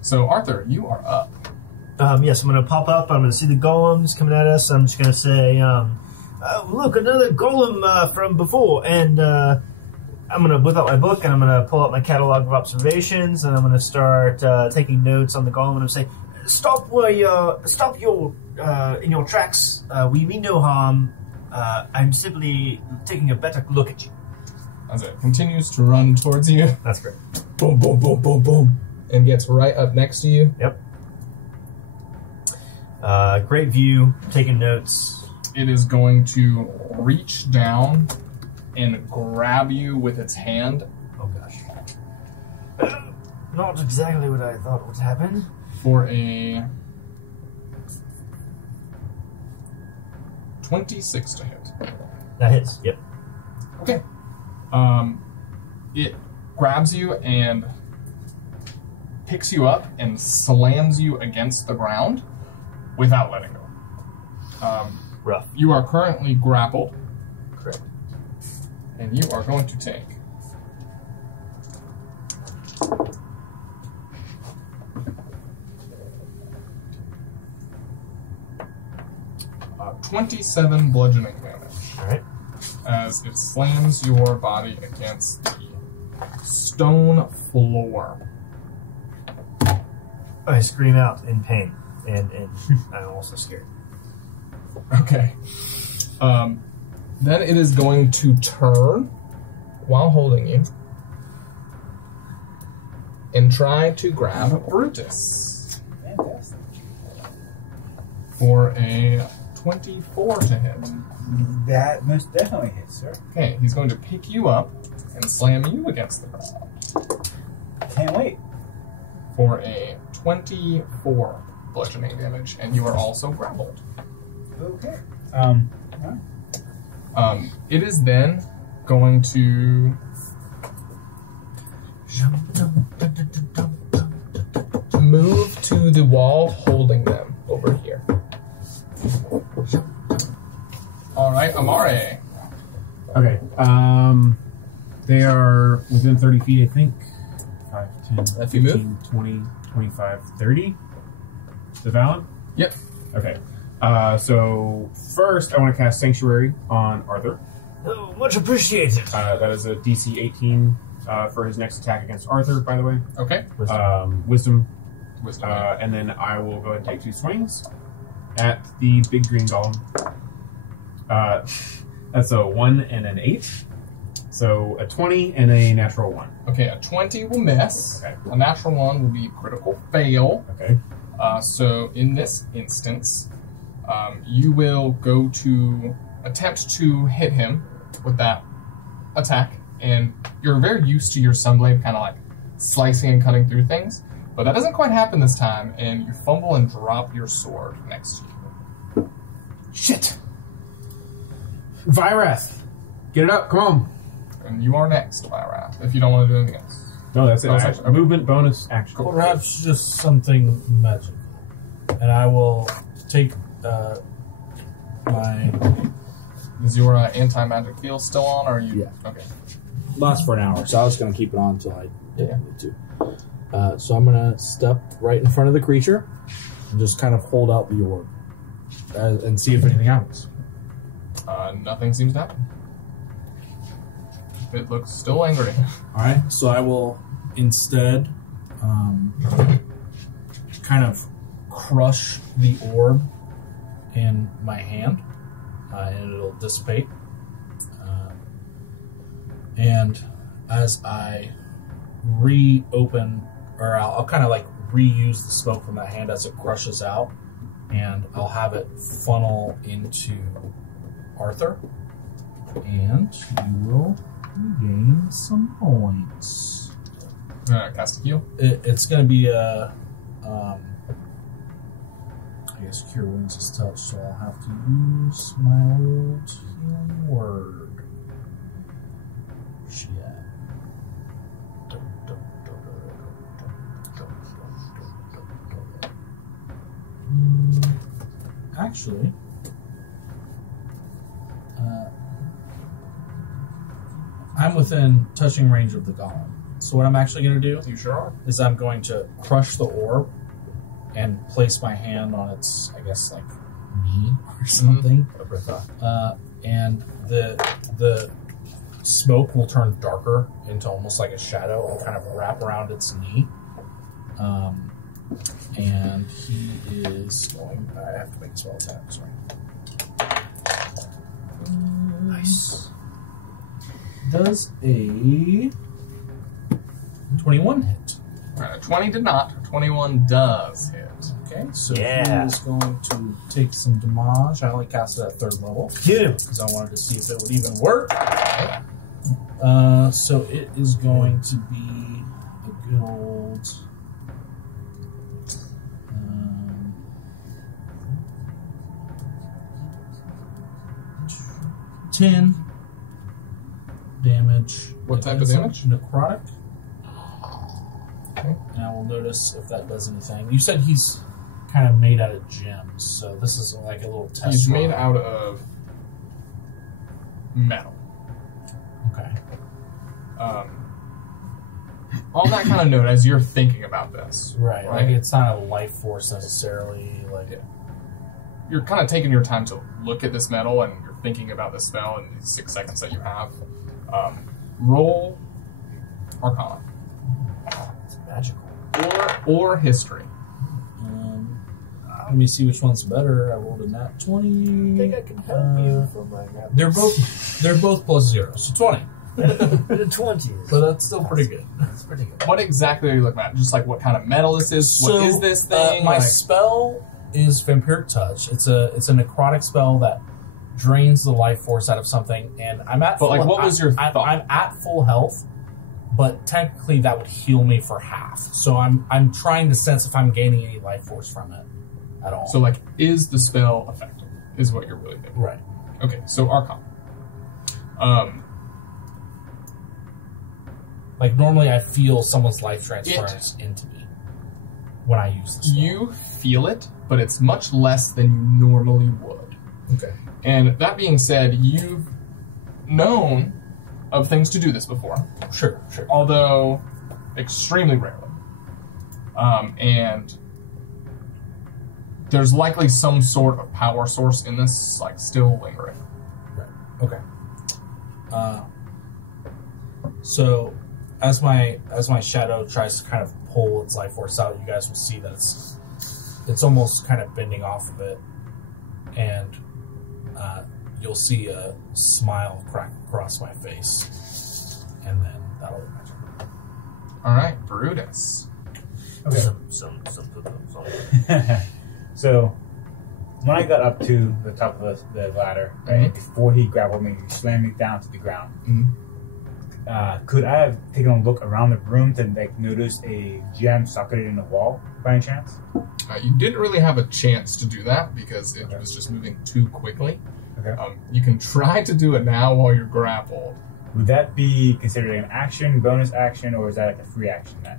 So, Arthur, you are up. Yes, I'm going to pop up. I'm going to see the golems coming at us. I'm just going to say, look, another golem from before. And I'm going to whip out my book and I'm going to pull out my catalog of observations and I'm going to start taking notes on the golem. And I'm saying, stop your in your tracks. We mean no harm. I'm simply taking a better look at you. As it continues to run towards you. That's great. Boom, boom, boom, boom, boom. And gets right up next to you. Yep. Great view. Taking notes. It is going to reach down and grab you with its hand Oh gosh. Not exactly what I thought would happen. for a 26 to hit. That hits. Yep. Okay. It grabs you and picks you up and slams you against the ground without letting go. Rough. You are currently grappled, Correct. and you are going to take 27 bludgeoning damage All right. as it slams your body against the stone floor. I scream out in pain, and I'm also scared. Okay. Then it is going to turn while holding you and try to grab Brutus Fantastic. for a 24 to hit. That most definitely hits, sir. Okay, he's going to pick you up and slam you against the ground Can't wait. for a 24 bludgeoning damage, and you are also grappled. Okay. It is then going to move to the wall holding them over here. Alright, Amare. Okay. They are within 30 feet, I think. 5, 10, If you 15, 20, 25, 30. The Valiant? Yep. Okay. So first, I want to cast Sanctuary on Arthur. Oh, much appreciated. That is a DC 18 for his next attack against Arthur, by the way. Okay. Wisdom. Wisdom. And then I will go ahead and take 2 swings at the big green golem. That's a 1 and an 8. So a 20 and a natural 1. Okay, a 20 will miss. Okay. A natural 1 will be a critical fail. Okay. So in this instance, you will go to attempt to hit him with that attack, and you're very used to your sunblade kind of like slicing and cutting through things, but that doesn't quite happen this time, and you fumble and drop your sword next to you. Shit! Vyrath! Get it up, come on! And you are next, Vyrath, if you don't want to do anything else. No, that's it. Oh, it's A movement bonus action. Cool. Perhaps just something magical. And I will take my... Is your anti-magic field still on, or are you... Yeah. Okay. Lasts for an hour, so I was going to keep it on until I Yeah. need to. So I'm going to step right in front of the creature and just kind of hold out the orb and see if anything happens. Nothing seems to happen. It looks still angry. All right, so I will instead kind of crush the orb in my hand, and it'll dissipate. And as I reopen, or I'll kind of like reuse the smoke from that hand as it crushes out, and I'll have it funnel into Arthur, and you will gain some points. Cast a heal. It's going to be a. I guess Cure Wounds is touch, so I'll have to use my old healing word. Where's she at? Actually, I'm within touching range of the golem. So what I'm actually going to do You sure are. is I'm going to crush the orb and place my hand on its, I guess, like knee or something. And the smoke will turn darker into almost like a shadow and kind of wrap around its knee. And he is going. I have to make a spell attack. Sorry. Nice. Does a 21 hit? 20 did not. 21 does hit. Okay, so Yeah. he is going to take some damage. I only cast it at 3rd level Hit him. because I wanted to see if it would even work. So it is going to be a good old 10 damage. What type of It's damage? Necrotic. Okay. And I will notice if that does anything. You said he's kind of made out of gems, so this is like a little test. He's made run. out of metal. Okay. On that kind of note, as you're thinking about this, Right. Right. Like it's not a life force necessarily. Like you're kind of taking your time to look at this metal and you're thinking about this spell in the 6 seconds that you have. Roll Arcana. It's magical. Or History. let me see which one's better. I rolled a nat 20. I think I can help you from my They're both plus 0, so 20. the 20s. But that's still pretty good. That's pretty good. What exactly are you looking at? Just like what kind of metal this is? What is this thing? My Like- spell is Vampiric Touch. It's a necrotic spell that drains the life force out of something, and I'm at. But, like, full- what was your thought? I'm at full health, but technically that would heal me for half. So I'm trying to sense if I'm gaining any life force from it at all. So, like, is the spell effective? Is what you're really thinking. right. Okay, so Arcana. Like normally, I feel someone's life transference into me when I use this. You feel it, but it's much less than you normally would. Okay. And that being said, you've known of things to do this before, Sure. although extremely rarely. And there's likely some sort of power source in this, like, still lingering. Okay. So as my shadow tries to kind of pull its life force out, you guys will see that it's almost kind of bending off of it, and you'll see a smile crack across my face, and then that'll be my turn. All right, Brutus. Okay. Some. So, when I got up to the top of the ladder, right, before he grappled me, he slammed me down to the ground. Could I have taken a look around the room to notice a gem socketed in the wall by any chance? You didn't really have a chance to do that because it was just moving too quickly. Okay. You can try to do it now while you're grappled. Would that be considered an action, bonus action, or is that like a free action then?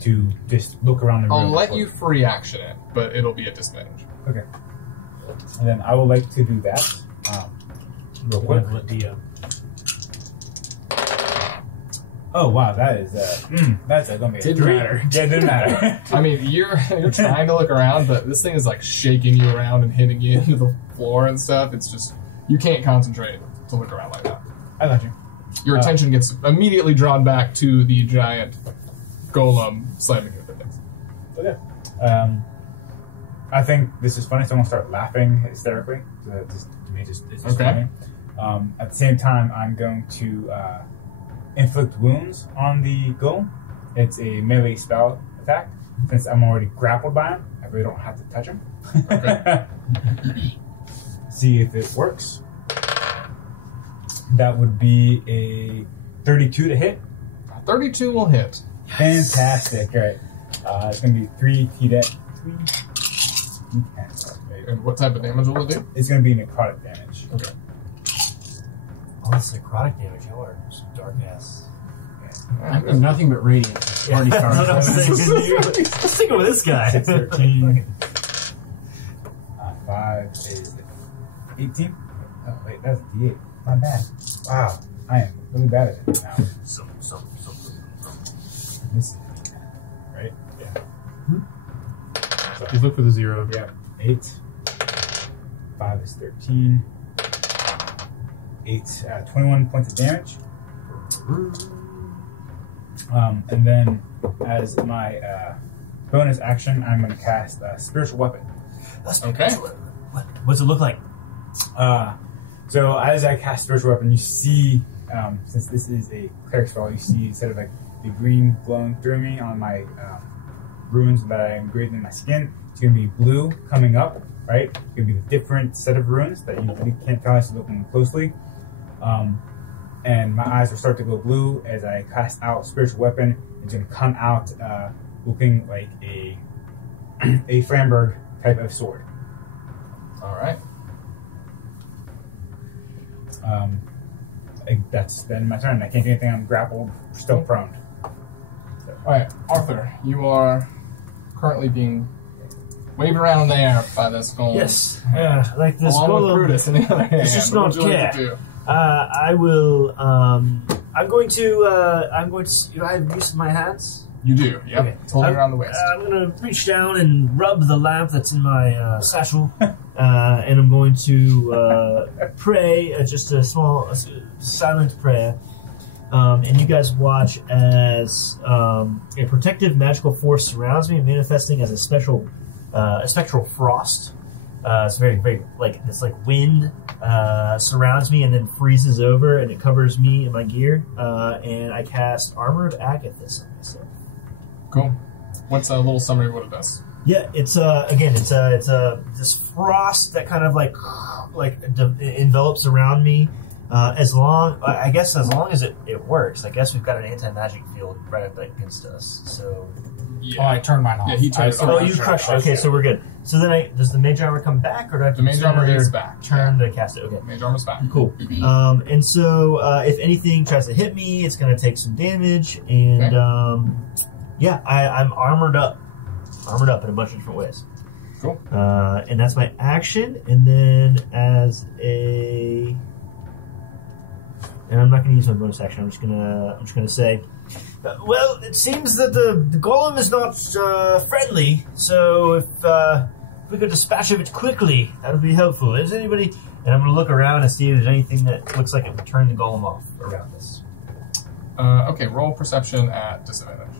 To just look around the room. I'll let before- you free action it, but it'll be a disadvantage. Okay. And then I would like to do that. Real quick. DM. Oh wow, that is that's gonna be a Didn't three. matter. Yeah, it didn't matter. I mean, you're trying to look around, but this thing is like shaking you around and hitting you into the floor and stuff. It's just you can't concentrate to look around like that. I got you. Your attention gets immediately drawn back to the giant golem slamming you with the things. Okay. I think this is funny, so I'm gonna start laughing hysterically. So that just, to me, it's just Okay. funny. At the same time, I'm going to inflict wounds on the golem. It's a melee spell attack. Since I'm already grappled by him, I really don't have to touch him. Okay. See if it works. That would be a 32 to hit. 32 will hit. Fantastic. All right. It's going to be 3 d8. D10. Right? And what type of damage will it do? It's going to be necrotic damage. Okay. Oh, this is necrotic damage. Y'all are some dark ass. I'm nothing but radiant. Already That's what I'm started. saying. Let's stick with this guy. 6, 13. 5 is 18. Oh, wait, that's a D8. My bad. Wow. I am really bad at it now. Some. This is right? Yeah. Just look for the 0. Yeah. 8. 5 is 13. 8, 21 points of damage. And then, as my bonus action, I'm going to cast Spiritual Weapon. Okay. What's it look like? So as I cast Spiritual Weapon, you see, since this is a cleric spell, you see instead of like the green glowing through me on my runes that I engraved in my skin, it's going to be blue coming up, right? It's going to be a different set of runes that you can't tell unless you're looking closely. And my eyes will start to go blue as I cast out Spiritual Weapon. It's going to come out looking like a Framberg type of sword. All right. That's then my turn. I can't do anything. I'm grappled, still prone. All right, Arthur, you are currently being waved around in the air by this golem. Yes. Like this Along with golem. Brutus in the other hand. It's just What not would you like care. to do? I will. I'm going to. Do I have use of my hands? You do. Yep. Okay. It's holding around the waist. I'm going to reach down and rub the lamp that's in my satchel, and I'm going to pray just a small, silent prayer. And you guys watch as a protective magical force surrounds me, manifesting as a spectral frost. It's very, very it's like wind surrounds me and then freezes over, and it covers me and my gear. And I cast Armor of Agathis on myself. Cool. What's a little summary of what it does? Yeah, it's this frost that kind of envelops around me. As long as it works. I guess we've got an anti-magic field right up against us. So Oh, I turned mine off. Yeah, he turned it off. oh, you crushed it. Okay, so we're good. So then does the mage armor come back, or do I have to The mage spend armor another is back. turn to cast it? Okay. Mage armor's back. Cool. And so if anything tries to hit me, it's going to take some damage. And Okay. I'm armored up in a bunch of different ways. Cool. And that's my action. And then and I'm not going to use my bonus action. I'm just going to say, well, it seems that the golem is not friendly. So if we could dispatch of it quickly, that would be helpful. Is anybody? And I'm going to look around and see if there's anything that looks like it would turn the golem off around us. Okay, roll perception at disadvantage.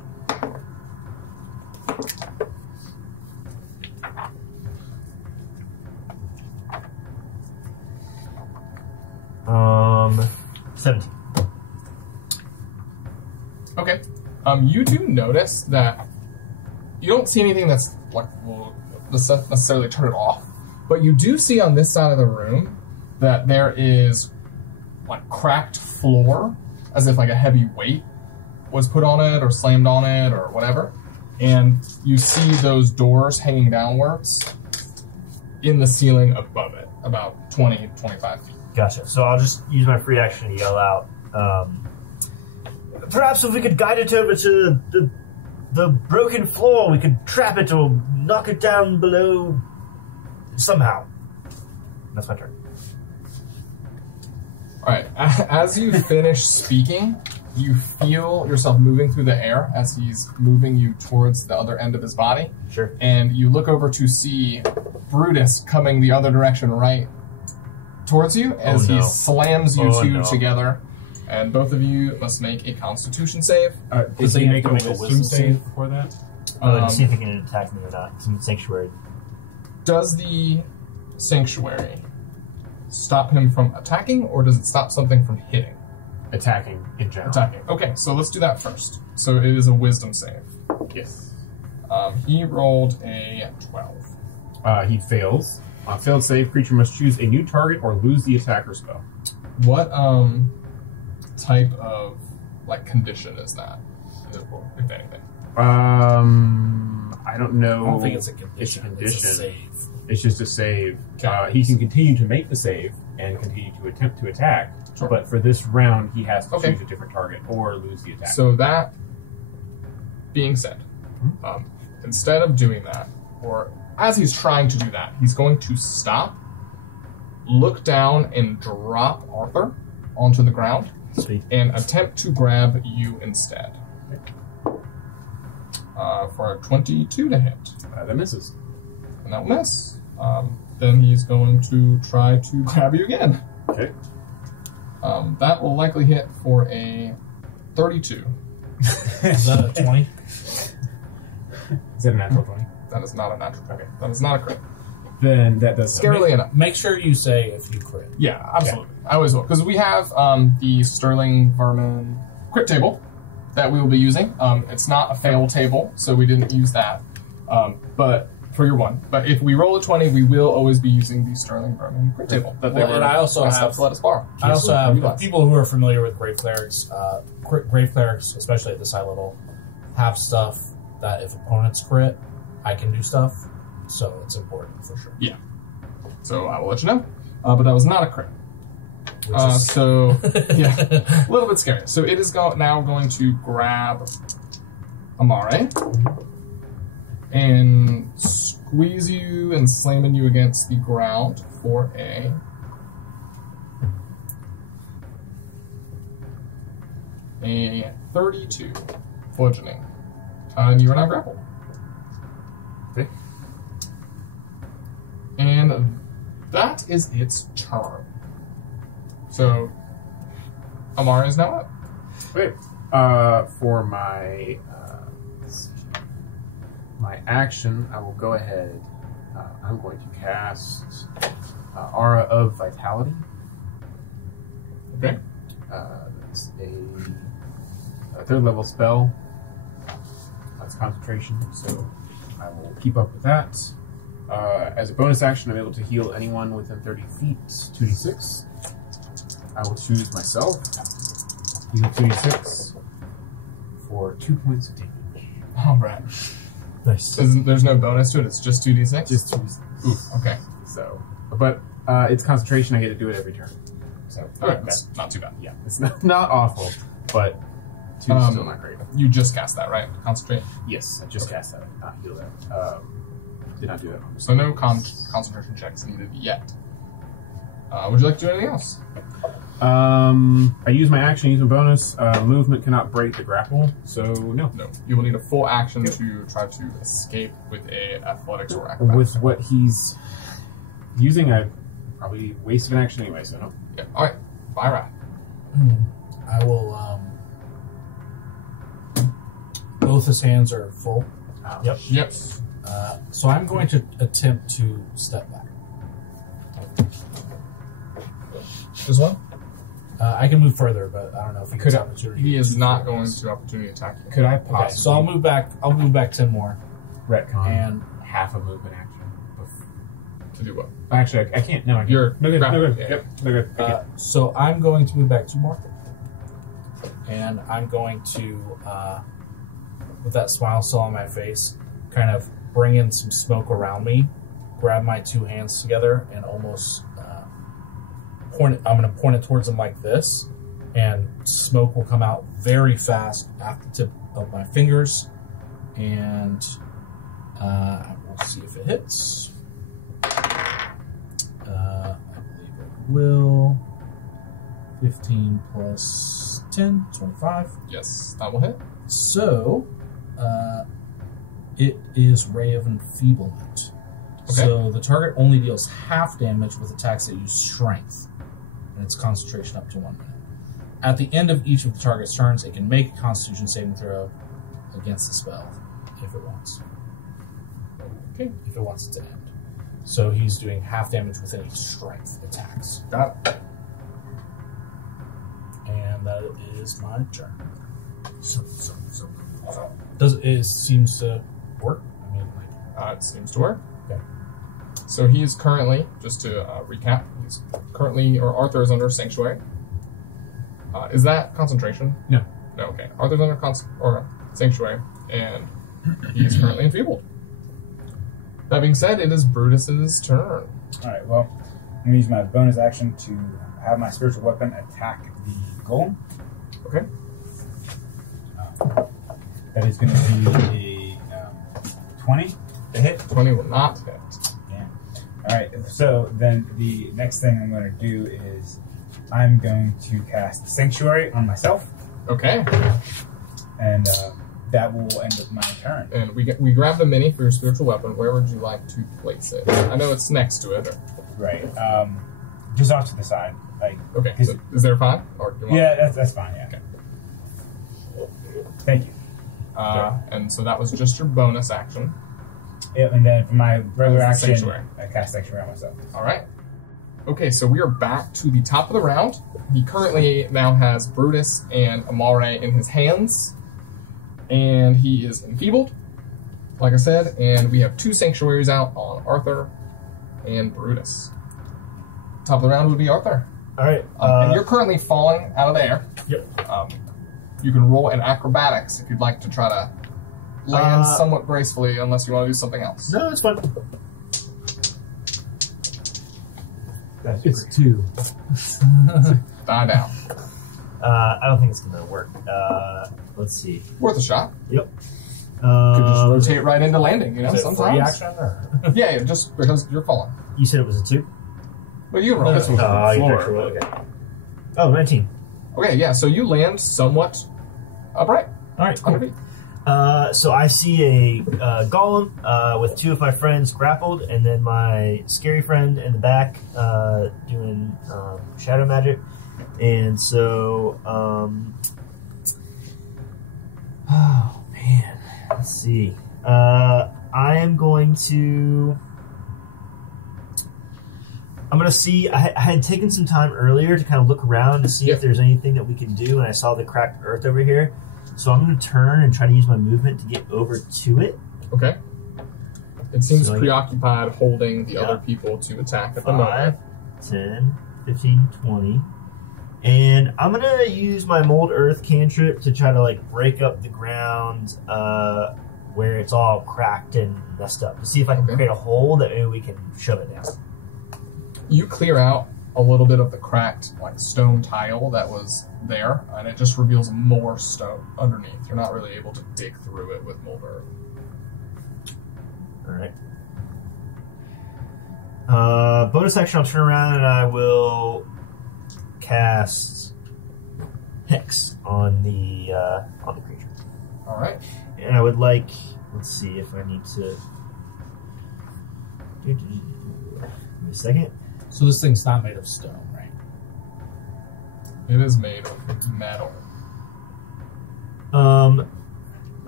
Um, 17. Okay. You do notice that you don't see anything that's like will necessarily turn it off, but you do see on this side of the room that there is like cracked floor, as if like a heavy weight was put on it or slammed on it or whatever, and you see those doors hanging downwards in the ceiling above it, about 20, 25 feet. Gotcha. So I'll just use my free action to yell out. Perhaps if we could guide it over to the broken floor, we could trap it or knock it down below somehow. That's my turn. All right. As you finish speaking, you feel yourself moving through the air as he's moving you towards the other end of his body. Sure. And you look over to see Brutus coming the other direction right towards you as he slams you two together. And both of you must make a Constitution save. Does he make a make a wisdom wisdom save save? before that? To see if he can attack me or not. It's in Sanctuary. Does the Sanctuary stop him from attacking, or does it stop something from hitting? Attacking in general. Attacking. Okay, so let's do that first. So it is a Wisdom save. Yes. He rolled a 12. He fails. On failed save, creature must choose a new target or lose the attacker spell. What type of like condition is that? if anything? I don't know. I don't think it's a condition. It's a It's a condition. save. It's just a save. Okay. He can continue to make the save and continue to attempt to attack, Sure. but for this round, he has to Okay. choose a different target or lose the attack. So that being said, instead of doing that, or as he's trying to do that, he's going to stop, look down, and drop Arthur onto the ground, Sweet. and attempt to grab you instead. For a 22 to hit. That misses. And that will miss. Then he's going to try to grab you again. Okay. That will likely hit for a 32. Is that a 20? Is that a natural 20? That is not a natural. Okay. That is not a crit. Then that does Scarily enough. Make sure you say if you crit. Yeah, absolutely. I always will. Because we have the Sterling Vermin crit table that we will be using. It's not a fail table, so we didn't use that. But for your one. But if we roll a 20, we will always be using the Sterling Vermin crit table. That they Well, were and I also nice have- enough to let us borrow. I also have Utilize. people who are familiar with Grave Clerics. Grave Clerics, especially at this high level, have stuff that if opponents crit, I can do stuff. So it's important for sure. So I will let you know. But that was not a crit. Which is- So, yeah, a little bit scary. So it is now going to grab Amare and squeeze you and slamming you against the ground for a 32 bludgeoning. And you are now grappled. Okay. And that is its turn. So, Amara is now up. Okay. For my my action, I will go ahead. I'm going to cast Aura of Vitality. Okay. That's a third level spell. That's concentration, so I will keep up with that. As a bonus action, I'm able to heal anyone within 30 feet, 2d6. I will choose myself. Heal 2d6 for 2 points of damage. All right. Nice. There's no bonus to it. It's just 2d6. Just 2d6. Oof. Okay. So, but it's concentration. I get to do it every turn. So, Okay. That's not too bad. yeah, it's not awful, but 2 is still not great. You just cast that, right? Concentrate. Yes, I just cast that. I did not heal that. Did not do that. So no concentration checks needed yet. Would you like to do anything else? I use my action, use my bonus. Movement cannot break the grapple, so no. No. You will need a full action to try to escape with a athletics or acrobatics. With what he's using, I probably wasted an action anyway, so no. Yeah. All right. Fire I will. Both his hands are full. Yep. Yep. So I'm going to attempt to step back. This one? I can move further, but I don't know if he Could gets I- opportunity. He is to not further. going to opportunity attack you. Could I Okay, possibly so I'll move back. I'll move back 10 more, retcon and half a movement action? To do what? Actually, I can't. No, I can't. You're no good. No grappled, good. yeah. Yep. No good. I can't. so I'm going to move back 2 more, and I'm going to, with that smile still on my face, kind of bring in some smoke around me, grab my 2 hands together, and almost point it. I'm going to point it towards him like this, and smoke will come out very fast at the tip of my fingers, and we'll see if it hits. I believe it will. 15 plus 10, 25. Yes, that will hit. So, it is Ray of Enfeeblement. Okay. So the target only deals half damage with attacks that use strength, and its concentration up to 1 minute. At the end of each of the target's turns, it can make a Constitution saving throw against the spell if it wants. Okay. If it wants it to end. So he's doing half damage with any strength attacks. Got it. And that is my turn. It seems to work. I mean, like, It seems to work. Okay. So he is currently, just to recap, he's currently, or Arthur is under Sanctuary. Is that concentration? No. No, okay. Arthur's under sanctuary, and he is currently enfeebled. That being said, it is Brutus's turn. Alright, well, I'm going to use my bonus action to have my spiritual weapon attack the golem. Okay. That is going to be a 20 to hit. 20 will not hit. Yeah. Alright, so then the next thing I'm going to do is I'm going to cast Sanctuary on myself, Okay. and that will end up my turn. And we grabbed a mini for your spiritual weapon. Where would you like to place it? I know it's next to it. Or, Right. Just off to the side. Like, okay. 'cause- So is there fine? Or do you want yeah, that's fine, yeah. Okay. Thank you. And so that was just your bonus action. Yeah, and then for my regular That's action, Sanctuary. I cast Sanctuary on myself. All right. Okay, so we are back to the top of the round. He currently now has Brutus and Amare in his hands, and he is enfeebled, like I said, and we have 2 sanctuaries out on Arthur and Brutus. Top of the round would be Arthur. All right. And you're currently falling out of the air. Yep. You can roll an acrobatics if you'd like to try to land somewhat gracefully, unless you want to do something else. No, it's fun. It's 2. Die down. I don't think it's gonna work. Let's see. Worth a shot. Yep. Could just rotate right into landing, you know, Is it free sometimes. action or? Yeah, just because you're falling. You said it was a 2? But you can roll. This was on the you floor. actually rolled, okay. Oh, 19. Okay, yeah, so you land somewhat upright All right, on your cool. feet. So I see a golem with 2 of my friends grappled, and then my scary friend in the back doing shadow magic. And so, oh man, let's see. I am going to. I'm going to see. I had taken some time earlier to kind of look around to see Yep. if there's anything that we can do, and I saw the cracked earth over here. So I'm going to turn and try to use my movement to get over to it. Okay. It seems So I- preoccupied holding the Yeah. other people to attack at the 5, moment. 10, 15, 20. And I'm going to use my Mold Earth cantrip to try to like break up the ground where it's all cracked and messed up. To see if I can Okay. create a hole that maybe we can shove it down. You clear out a little bit of the cracked like stone tile that was there, and it just reveals more stone underneath. You're not really able to dig through it with mold earth. Alright. Bonus action, I'll turn around and I will cast Hex on the creature. All right. And I would like, let's see if I need to. Give me a second. So this thing's not made of stone, right? It is made of metal.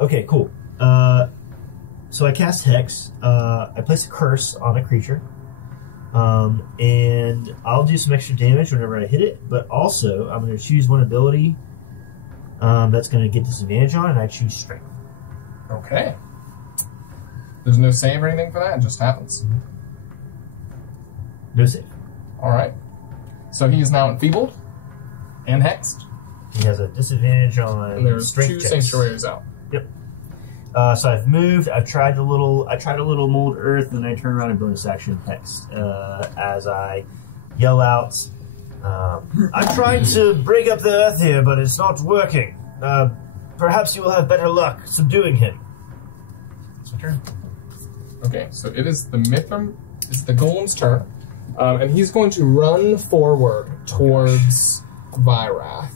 Okay, cool. So I cast Hex. I place a curse on a creature. And I'll do some extra damage whenever I hit it, but also I'm going to choose one ability that's going to get disadvantage on, and I choose Strength. Okay. There's no save or anything for that. It just happens. No save. All right. So he is now enfeebled and hexed, He has a disadvantage on and there's Strength 2 checks. sanctuaries out. So I've moved. I tried a little mold earth, and then I turn around and bonus action Hex as I yell out. I'm trying to break up the earth here, but it's not working. Perhaps you will have better luck subduing him. It's my turn. Okay, so it is the Mithram. It's the Golem's turn, and he's going to run forward towards Vyrath.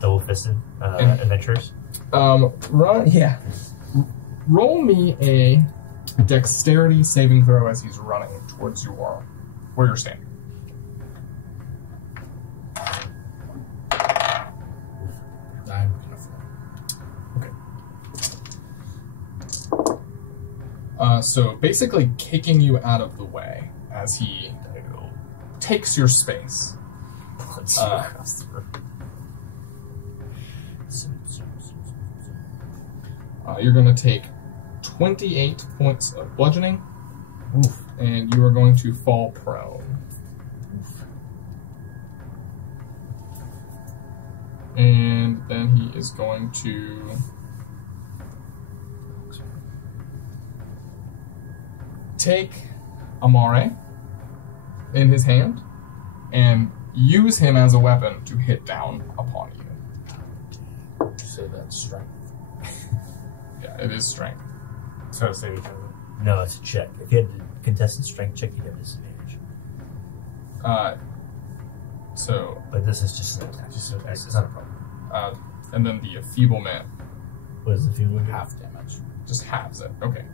Double fisted And- adventurers. Run, yeah. Roll me a dexterity saving throw as he's running towards where you're standing. I'm gonna fall. So basically kicking you out of the way as he takes your space. Let's see across the room. You're going to take 28 points of bludgeoning, and you are going to fall prone. And then he is going to take Amare in his hand and use him as a weapon to hit down upon you. Say that's strength. Yeah, it is strength. So save each other. No, it's a check. If you had a contested strength check, you'd have disadvantage. So, But this is just an attack. Just an attack. It's not a problem. and then the enfeeblement What is the feeling? Half damage. just halves it. Okay.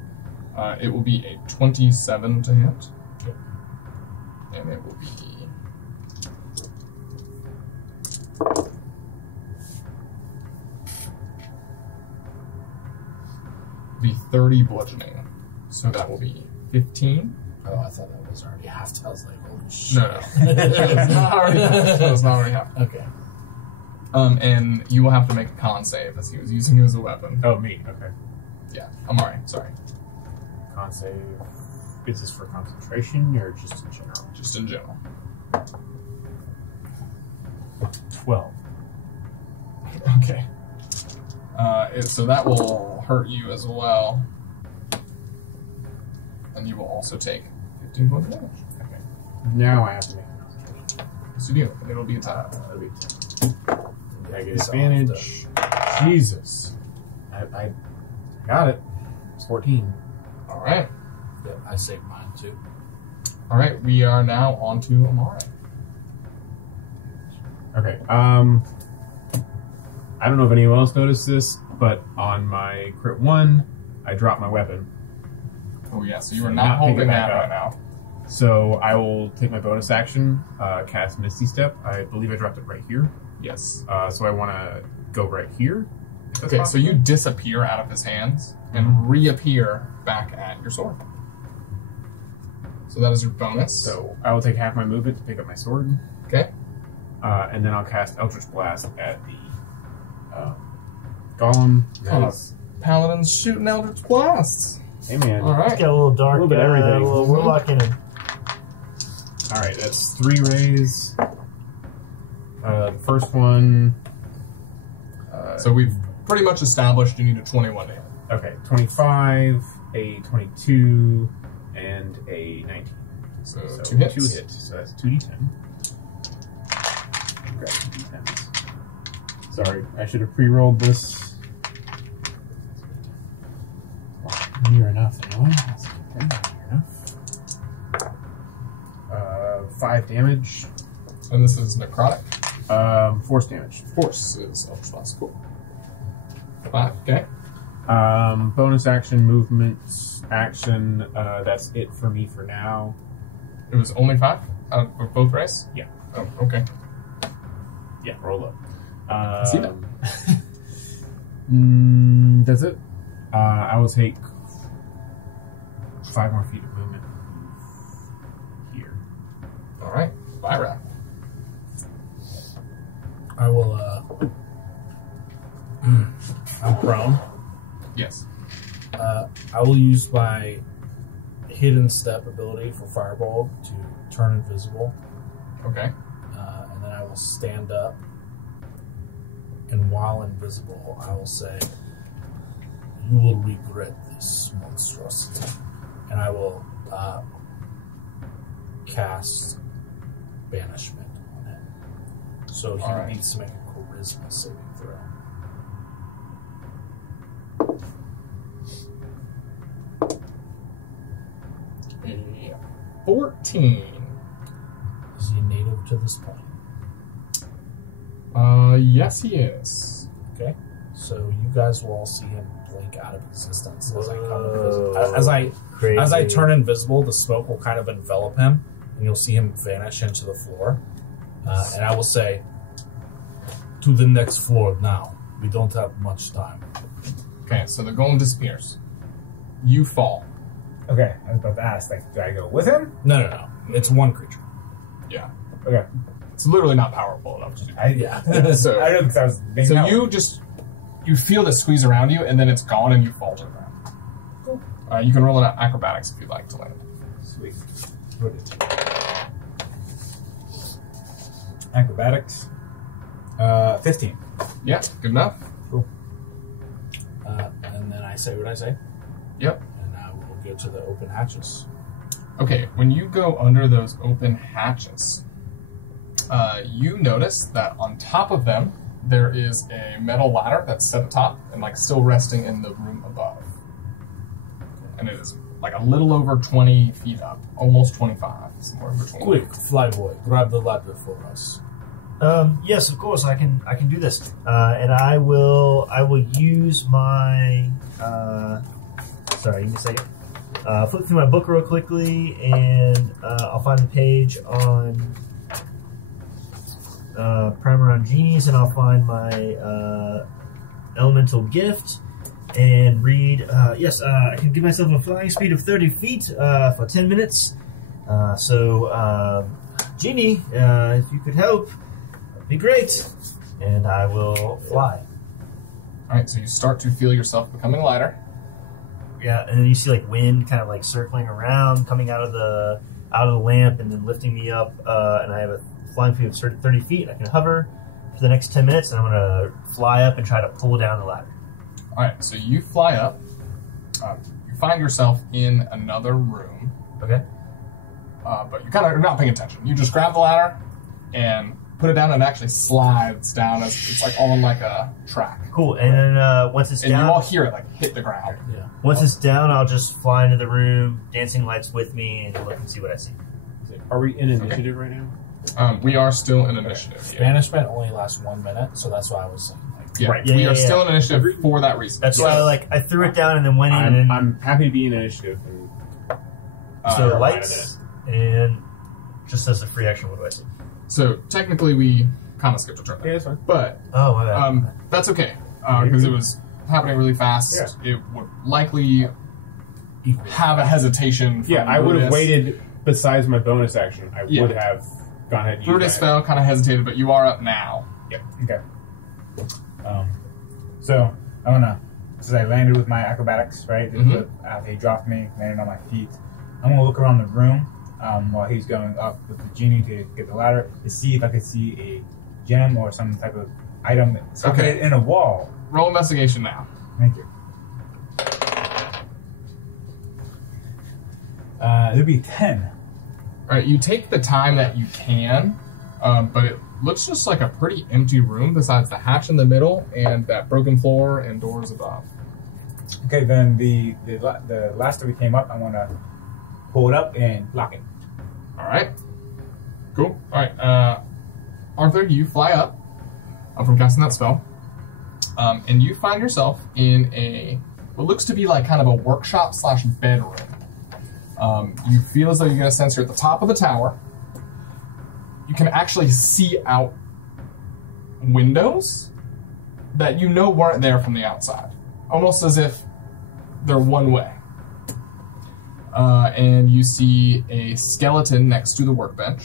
It will be a 27 to hit. Yep. And it will be 30 bludgeoning. So that will be 15. Oh, I thought that was already half. I was like, holy shit. No. It's not already half. No, it's not already half. Okay. And you will have to make a con save as he was using you as a weapon. Oh, me. Okay. Yeah, Amari, sorry. Con save. Is this for concentration or just in general? Just in general. 12. Okay. So that will hurt you as well. And you will also take 15 points of damage. Okay. Now I have to make a concentration. Yes, you do. And it'll be a tie. That'll be 10. I get So advantage. Jesus. I got it. It's 14. Alright. Yep, I saved mine too. Alright, we are now on to Amari. Okay. I don't know if anyone else noticed this, but on my crit 1, I dropped my weapon. Oh yeah, so you are Not not pick it holding back that up. right now. So I will take my bonus action, cast Misty Step. I believe I dropped it right here. Yes. So I want to go right here. if that's Okay, so possible. you disappear out of his hands and reappear back at your sword. So that is your bonus. So I will take half my movement to pick up my sword. Okay. And then I'll cast Eldritch Blast at the Golem. Nice. Paladins shooting Eldritch Blasts. Hey man. All It's right. got a little dark. A little bit of everything. Well, we're locking in. Alright, that's 3 rays. The first one. So we've pretty much established you need a 21 to hit. Okay, 25, a 22, and a 19. So, So 2 hits. 2 hits. So that's 2d10. Grab 2d10s. Sorry, I should have pre-rolled this. Near enough, anyway. That's okay. Near enough. 5 damage. And this is necrotic. Force damage. Force is Eldritch Blast. Cool. 5. Okay. Bonus action, movement, action. That's it for me for now. It was only 5 out of both rays? Yeah. Oh, okay. Yeah, roll up. See that? That's it. I will take 5 more feet of movement here. All right. Vyra. I will, I'm prone. Yes. I will use my hidden step ability for Fireball to turn invisible. Okay. And then I will stand up. And while invisible, I will say, "You will regret this monstrosity." And I will cast Banishment on him. So he All right. needs to make a Charisma saving throw. A 14. Is he native to this plane? Yes, he is. Okay. So you guys will all see him blink out of existence as I come Whoa. invisible. Crazy. As I turn invisible, the smoke will kind of envelop him, and you'll see him vanish into the floor. And I will say, "To the next floor now. We don't have much time." Okay, so the golem disappears. You fall. Okay, I was about to ask, like, do I go with him? No. It's one creature. Yeah. Okay. It's literally not powerful enough to do. Yeah. So- I don't know if I was being So out. you feel the squeeze around you, and then it's gone, and you fall to the ground. Cool. You can roll an acrobatics if you'd like to land. Sweet. Acrobatics. 15. Yeah, good enough. And then I say what I say. Yep. And I will go to the open hatches. Okay, when you go under those open hatches, you notice that on top of them there is a metal ladder that's set atop and like still resting in the room above. And it is like a little over 20 feet up, almost 25, somewhere in between. Quick, flyboy, grab the ladder for us. Yes, of course, I can do this, and I will use my. Sorry, give me a second. Flip through my book real quickly, and I'll find the page on primer on genies, and I'll find my elemental gift, and read. Yes, I can give myself a flying speed of 30 feet for 10 minutes. Genie, if you could help. Be great, and I will fly. All right, so you start to feel yourself becoming lighter. Yeah, and then you see like wind kind of like circling around, coming out of the lamp, and then lifting me up. And I have a flying speed of 30 feet. I can hover for the next 10 minutes, and I'm gonna fly up and try to pull down the ladder. All right, so you fly up. You find yourself in another room, Okay. but you kind of are not paying attention. You just grab the ladder and put it down, and it actually slides down as it's like on like a track. Cool. And then once it's And down, you all hear it like hit the ground. Yeah. once it's down, I'll just fly into the room, dancing lights with me, and look and see what I see. Are we in initiative right now? We are still in initiative. Yeah, Banishment only lasts 1 minute, so that's why I was saying. Like, yeah. Right. Yeah, we yeah, are yeah. still in initiative for that reason. That's So, why I threw it down and then went in, and then I'm happy to be in initiative. And so right lights, and just as a free action, what do I see? So technically, we kind of skipped a turn, yeah, that's fine. but Oh, my bad. that's okay because it was happening really fast. It would likely have a hesitation. From Yeah, I would have Brutus. waited. Besides my bonus action, I Yeah. would have gone ahead and used Brutus my- fell, kind of hesitated, but you are up now. Okay. So I'm gonna, since I landed with my acrobatics, right? The Mhm. flip after he dropped me, landed on my feet. I'm gonna look around the room while he's going up with the genie to get the ladder to see if I could see a gem or some type of item socketed in a wall. Roll investigation now. Thank you. It'll be 10. All right, you take the time that you can, but it looks just like a pretty empty room besides the hatch in the middle and that broken floor and doors above. Okay, then the last that we came up, I want to pull it up and lock it. All right, cool. All right, Arthur, you fly up from casting that spell, and you find yourself in what looks to be like kind of a workshop / bedroom. You feel as though you get a sense you're at the top of the tower. You can actually see out windows that you know weren't there from the outside, almost as if they're one way. And you see a skeleton next to the workbench,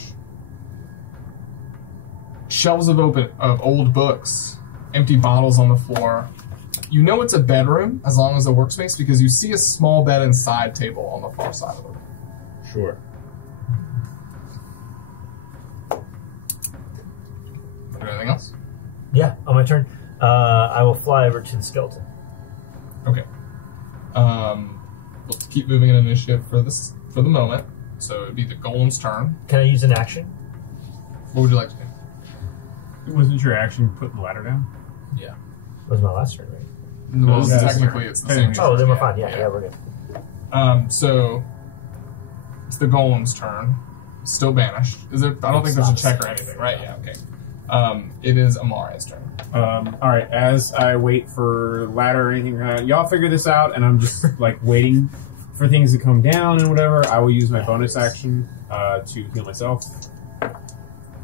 shelves of old books, empty bottles on the floor. You know it's a bedroom as long as a workspace because you see a small bed and side table on the far side of the room. Sure. Anything else? Yeah, on my turn, I will fly over to the skeleton. Okay. We'll keep moving in initiative for the moment. So it'd be the golem's turn. Can I use an action? What would you like to do? Wasn't your action putting the ladder down? Yeah. That was my last turn, right? Well, this is technically it's the same. Oh, then we're Yeah, fine. Yeah, we're good. So it's the golem's turn. Still banished. Is there? I don't think there's a check or anything, right? Yeah. Okay. It is Amari's turn. All right. As I wait for ladder or anything, y'all figure this out, and I'm just like waiting for things to come down and whatever. I will use my bonus action to heal myself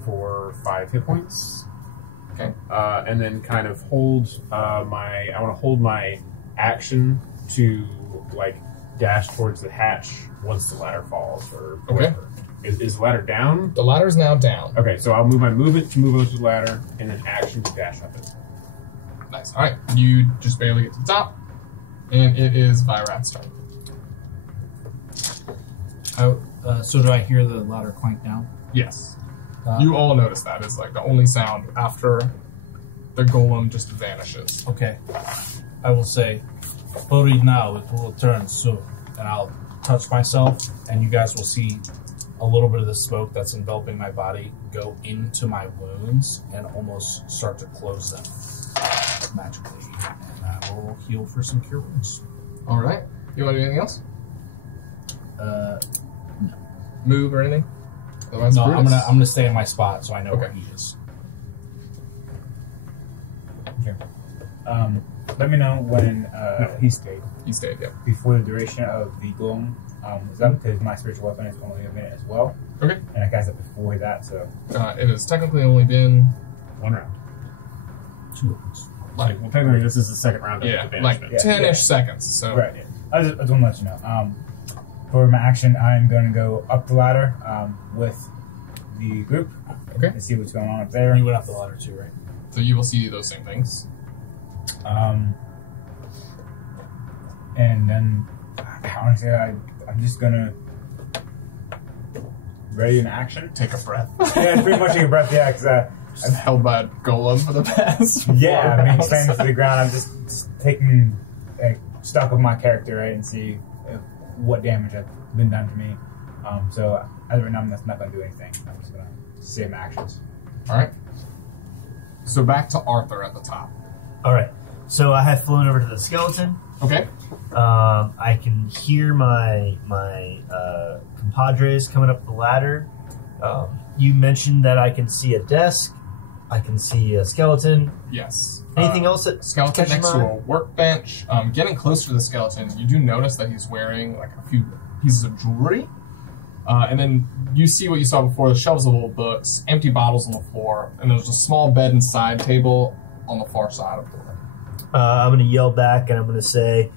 for 5 hit points. Okay. And then kind of hold I want to hold my action to like dash towards the hatch once the ladder falls or whatever. Is the ladder down? The ladder's now down. Okay, so I'll move my movement to move over to the ladder, and then action to dash up it. Nice. All right. You just barely get to the top, and it is Virat's turn. So do I hear the ladder clank down? Yes. Uh, You all notice that. It's like the only sound after the golem just vanishes. Okay. I will say, hurry now, it will return soon. And I'll touch myself, and you guys will see a little bit of the smoke that's enveloping my body go into my wounds and almost start to close them magically. And I will heal for some cure wounds. All right. You want to do anything else? Move or anything? Otherwise, No, I'm Brutus. gonna stay in my spot so I know where Okay. he is. Okay. Let me know when he stayed He stayed, yeah. before the duration of the golem is up, because my spiritual weapon is only a minute as well, Okay. and I cast it before that, so It has technically only been 1 round. 2 wounds. like Well, technically, this is the second round of yeah, the like banishment. Yeah. 10-ish seconds. So right. Yeah. I just want to let you know. For my action, I'm going to go up the ladder with the group. Okay. And see what's going on up there. You went up the ladder too, right? So you will see those same things. And then, honestly, I'm just gonna ready in action. Take a breath. Yeah, pretty much take a breath. Yeah, because Just held by a golem for the past. yeah, 4 I mean, rounds. standing to the ground. I'm just taking stock of my character, right, and see what damage has been done to me. So as of right now, that's not gonna do anything. I'm just gonna save my actions. All right. So back to Arthur at the top. All right. So I have flown over to the skeleton. Okay. I can hear my compadres coming up the ladder. You mentioned that I can see a desk. I can see a skeleton. Yes. Anything else that Skeleton catches next my to eye? a workbench. Getting closer to the skeleton, you do notice that he's wearing like a few pieces of jewelry. And then you see what you saw before, the shelves of old books, empty bottles on the floor, and there's a small bed and side table on the far side of the room. I'm going to yell back and I'm going to say,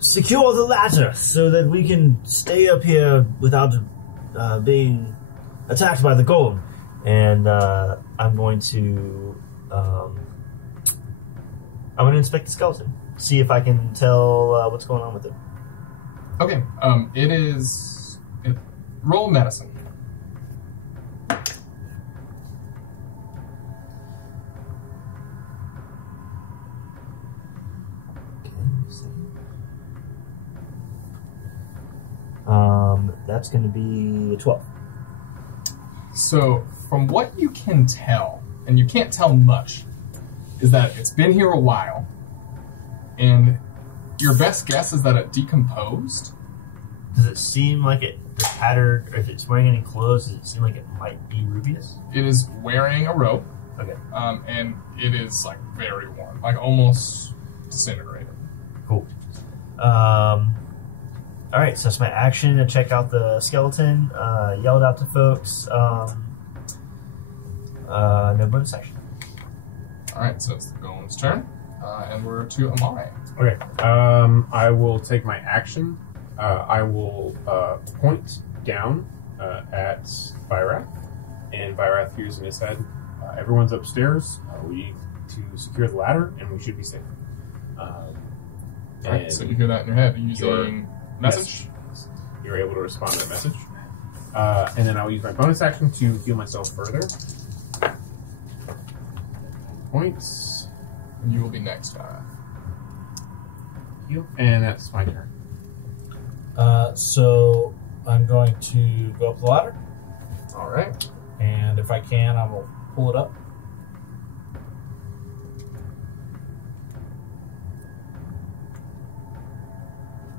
secure the ladder so that we can stay up here without being attacked by the golem. And I'm going to inspect the skeleton, see if I can tell what's going on with it. Okay. Roll medicine. That's going to be a 12. So, from what you can tell, and you can't tell much, is that it's been here a while, and your best guess is that it decomposed. Does it seem like the pattern, or if it's wearing any clothes, does it seem like it might be Rubius? It is wearing a robe, Okay, and it is like very worn, like almost disintegrated. cool. All right, so it's my action to check out the skeleton. Yelled out to folks. No bonus action. All right, so it's the golem's turn, and we're to Amare. Okay. I will take my action. I will point down at Vyrath, and Vyrath hears in his head, everyone's upstairs. We need to secure the ladder, and we should be safe. All right, so you hear that in your head using Your message. You're able to respond to that message. And then I'll use my bonus action to heal myself further. Points. And you will be next, Farah. Heal. And that's my turn. So I'm going to go up the ladder, All right. and if I can, I will pull it up.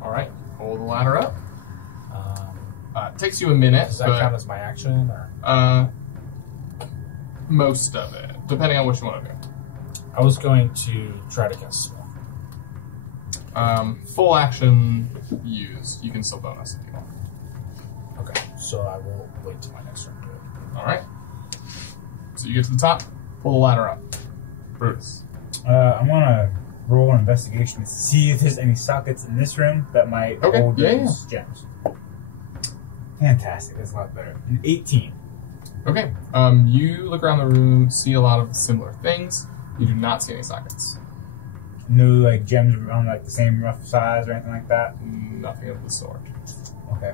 All right. Pull the ladder up. It takes you a minute, Does that but count as my action? Or? most of it, depending on what you want to do. I was going to try to cast spell. Full action used. You can still bonus if you want. Okay, so I will wait till my next turn to do it. All right. So you get to the top, pull the ladder up. Brutus. I want to roll an investigation to see if there's any sockets in this room that might Okay, hold yeah, those gems. Fantastic. That's a lot better. An 18. Okay. You look around the room, see a lot of similar things. You do not see any sockets. No, like gems around like the same rough size or anything like that. Nothing of the sort. Okay.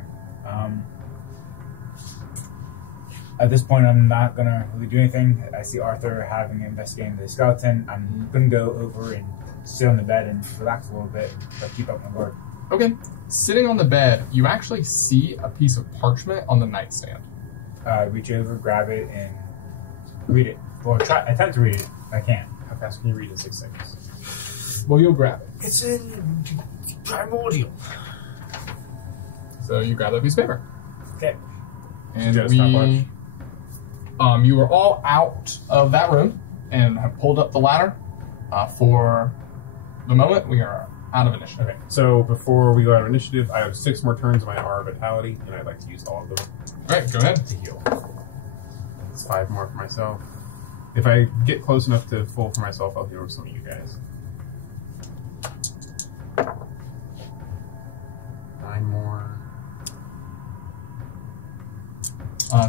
At this point, I'm not gonna really do anything. I see Arthur having investigated the skeleton. I'm gonna go over and sit on the bed and relax a little bit, but keep up my guard. Okay. Sitting on the bed, you actually see a piece of parchment on the nightstand. Reach over, grab it, and read it. Well, attempt to read it. I can't. How fast can you read in 6 seconds? Well, you'll grab it. It's in primordial. So you grab that piece of paper. Okay. And Just not much. you were all out of that room and have pulled up the ladder. For the moment, we are out of initiative. Okay, so before we go out of initiative, I have 6 more turns of my Aura Vitality, and I'd like to use all of them All right, go ahead. to heal. It's 5 more for myself. If I get close enough to full for myself, I'll heal some of you guys. 9 more.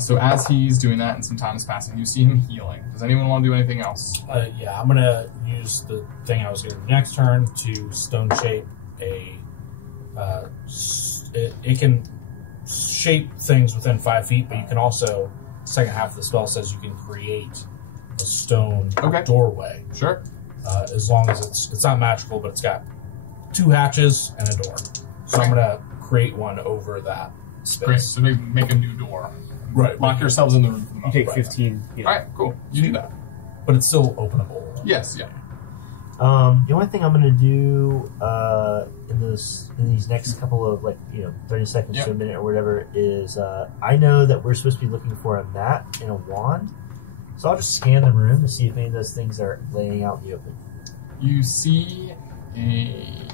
So as he's doing that and some time is passing, you see him healing. Does anyone want to do anything else? Yeah, I'm gonna use the thing I was going to do next turn to stone shape a. It can shape things within 5 feet, but you can also. Second half of the spell says you can create a stone doorway. Sure. As long as it's not magical, but it's got 2 hatches and a door. So I'm gonna create one over that space. Great. So they make a new door. Right. Lock yourselves in the room for the You moment. take Right. 15 healing. All right, cool. You do that. But it's still openable. Yes, yeah. The only thing I'm going to do in these next couple of 30 seconds to a minute or whatever is I know that we're supposed to be looking for a mat and a wand, so I'll just scan the room to see if any of those things are laying out in the open. You see a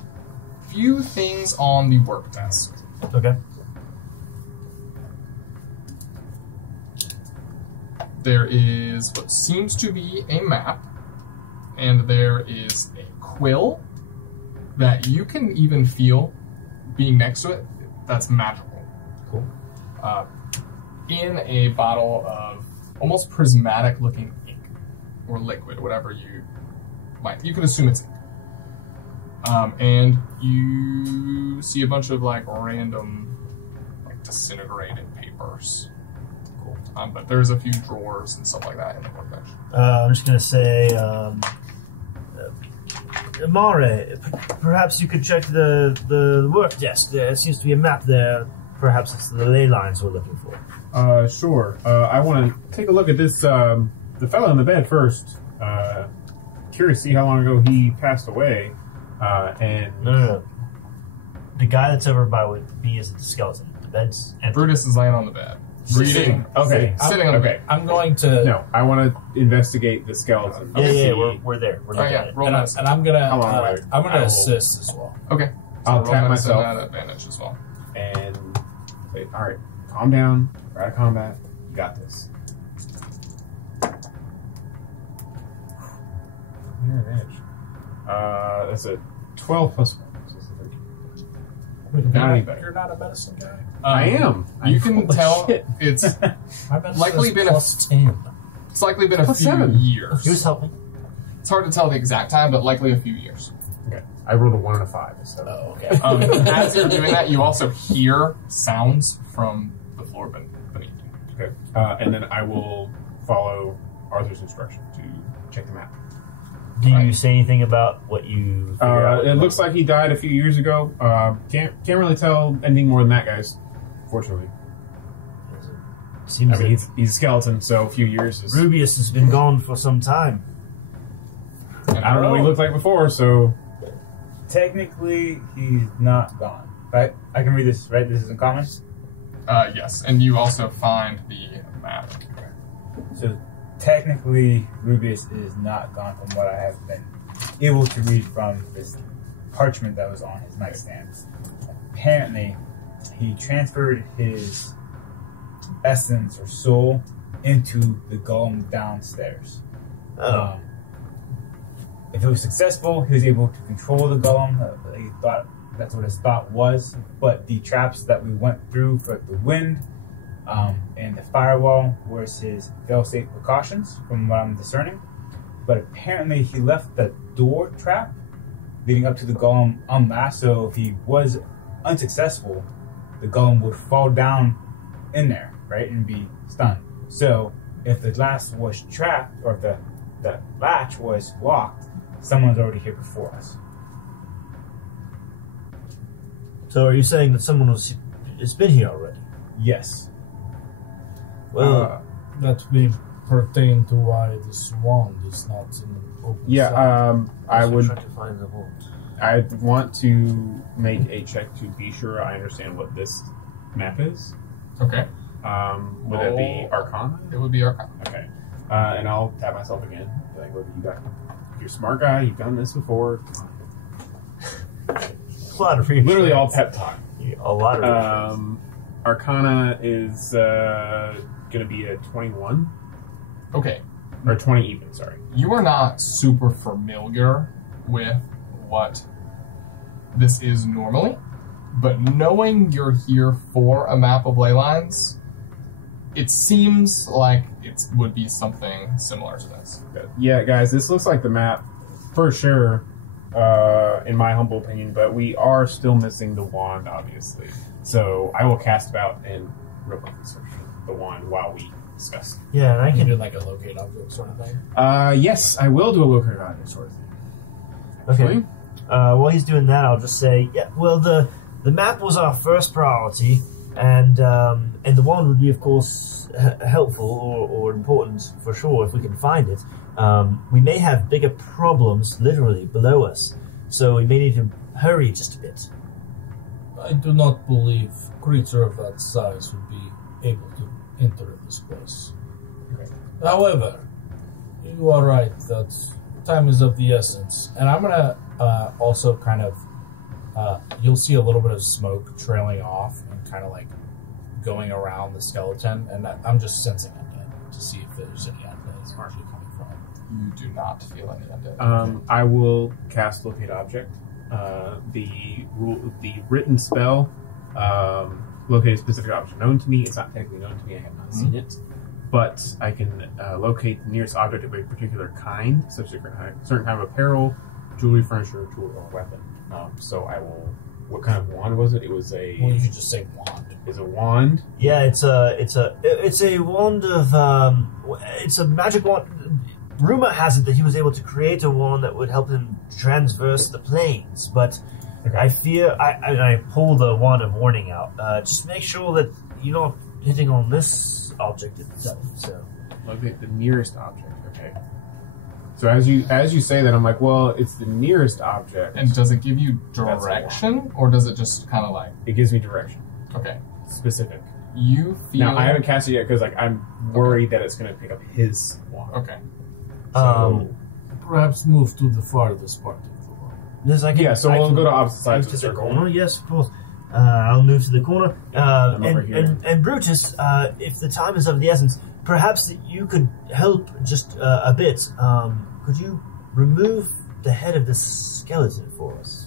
few things on the work desk. Okay. There is what seems to be a map, and there is a quill that you can even feel being next to it. That's magical. Cool. In a bottle of almost prismatic-looking ink or liquid, whatever you might. You can assume it's ink. And you see a bunch of random, disintegrated papers. Cool. But there's a few drawers and stuff like that in the workbench. I'm just going to say, Mare, perhaps you could check the work desk. There seems to be a map there. Perhaps it's the ley lines we're looking for. Sure. I want to take a look at this, the fellow in the bed first. Curious to see how long ago he passed away. And No. The guy that's over by what B is the skeleton. The bed's empty. Brutus is laying on the bed. Reading. Okay. Sitting on the Okay. bed. I'm going to. No, I want to investigate the skeleton. Yeah, See- we're there. We're Oh, looking yeah. at it. Roll And, medicine. I'm gonna. How long will I'm I gonna will- assist as well. Okay. So I'll roll tap medicine myself. at advantage as well. and say, all right, calm down. We're out of combat. You got this. You're an edge. That's a 12 plus 1. So it's a 13. Not any better. You're not a medicine guy. I am. You I'm can full of tell shit. it's My medicine Likely is been a- plus 10. it's likely been a Plus few 7. years. He was helping. It's hard to tell the exact time, but likely a few years. Okay. I rolled a 1 and a 5. So. Oh, okay. As you're doing that, you also hear sounds from the floor beneath you. Okay. And then I will follow Arthur's instruction to check the map. Do you say anything about what you figure out? It looks like he died a few years ago. Can't really tell anything more than that, guys. Fortunately. Seems I mean, that he's a skeleton, so a few years is... Rubius has been gone for some time. And I don't know what he looked like before, so... Technically, he's not gone. Right? I can read this, right? This is in common? Yes, and you also find the map. So, technically, Rubius is not gone from what I have been able to read from this parchment that was on his nightstand. Apparently, he transferred his essence or soul into the golem downstairs. If it was successful, he was able to control the golem. He thought that's what his thought was. But the traps that we went through for the wind and the firewall was his fail-safe precautions, from what I'm discerning. But apparently, he left the door trap leading up to the golem unlatched. So if he was unsuccessful, the golem would fall down in there, right, and be stunned. So if the glass was trapped or if the latch was locked, someone's already here before us. So are you saying that someone has been here already? Yes. Well, That may pertain to why this wand is not in the open side. I would. try to find the vault. I want to make a check to be sure I understand what this map is. Okay. Would it be Roll. Arcana? It would be Arcana. Okay. And I'll tap myself again. Like, look, you're a smart guy. You've done this before. A lot of reassurance. Literally all pep talk. A lot of reassurance. Arcana is going to be a 21 Okay. or 20 even. Sorry. You are not super familiar with what this is normally, but knowing you're here for a map of ley lines, it seems like it would be something similar to this. Yeah, guys, this looks like the map for sure, in my humble opinion, but we are still missing the wand, obviously. So I will cast about and real quickly search the wand while we discuss. Yeah, and I I can can do like a locate object sort of thing. Yes, I will do a locator object sort of thing. Okay. Actually. While he's doing that, I'll just say, yeah. Well, the map was our first priority, and the wand would be, of course, helpful or important for sure if we can find it. We may have bigger problems literally below us, so we may need to hurry just a bit. I do not believe a creature of that size would be able to enter this place. Okay. However, you are right that time is of the essence. And I'm going to also kind of, you'll see a little bit of smoke trailing off and kind of like going around the skeleton. And I'm just sensing undead to see if there's any undead it's actually coming from. You do not feel any undead. I will cast locate object. The written spell, locate a specific object known to me. It's not technically known to me. I have not seen it, but I can locate the nearest object of a particular kind, such as a certain kind of apparel, jewelry, furniture, tool, or weapon. So I will. What kind of wand was it? It was a. Well, you could just say wand. Is a wand. Yeah, it's a wand of it's a magic wand. Rumor has it that he was able to create a wand that would help him transverse the planes, but I fear I pull the wand of warning out. Just make sure that you're not hitting on this object itself. So Locate the nearest object. Okay. So as you say that, I'm like, well, it's the nearest object. And does it give you That's a direction, or does it just kind of like... It gives me direction. Okay. Specific. You feel... Now, I haven't cast it yet because like I'm worried that it's going to pick up his wand. Okay. So, Perhaps move to the farthest part of the wall. this I can, yeah, so I we'll can go to opposite sides move of the circle. corner. Yes, of course. I'll move to the corner. I'm over here. And Brutus, if the time is of the essence, perhaps that you could help just a bit. Could you remove the head of this skeleton for us?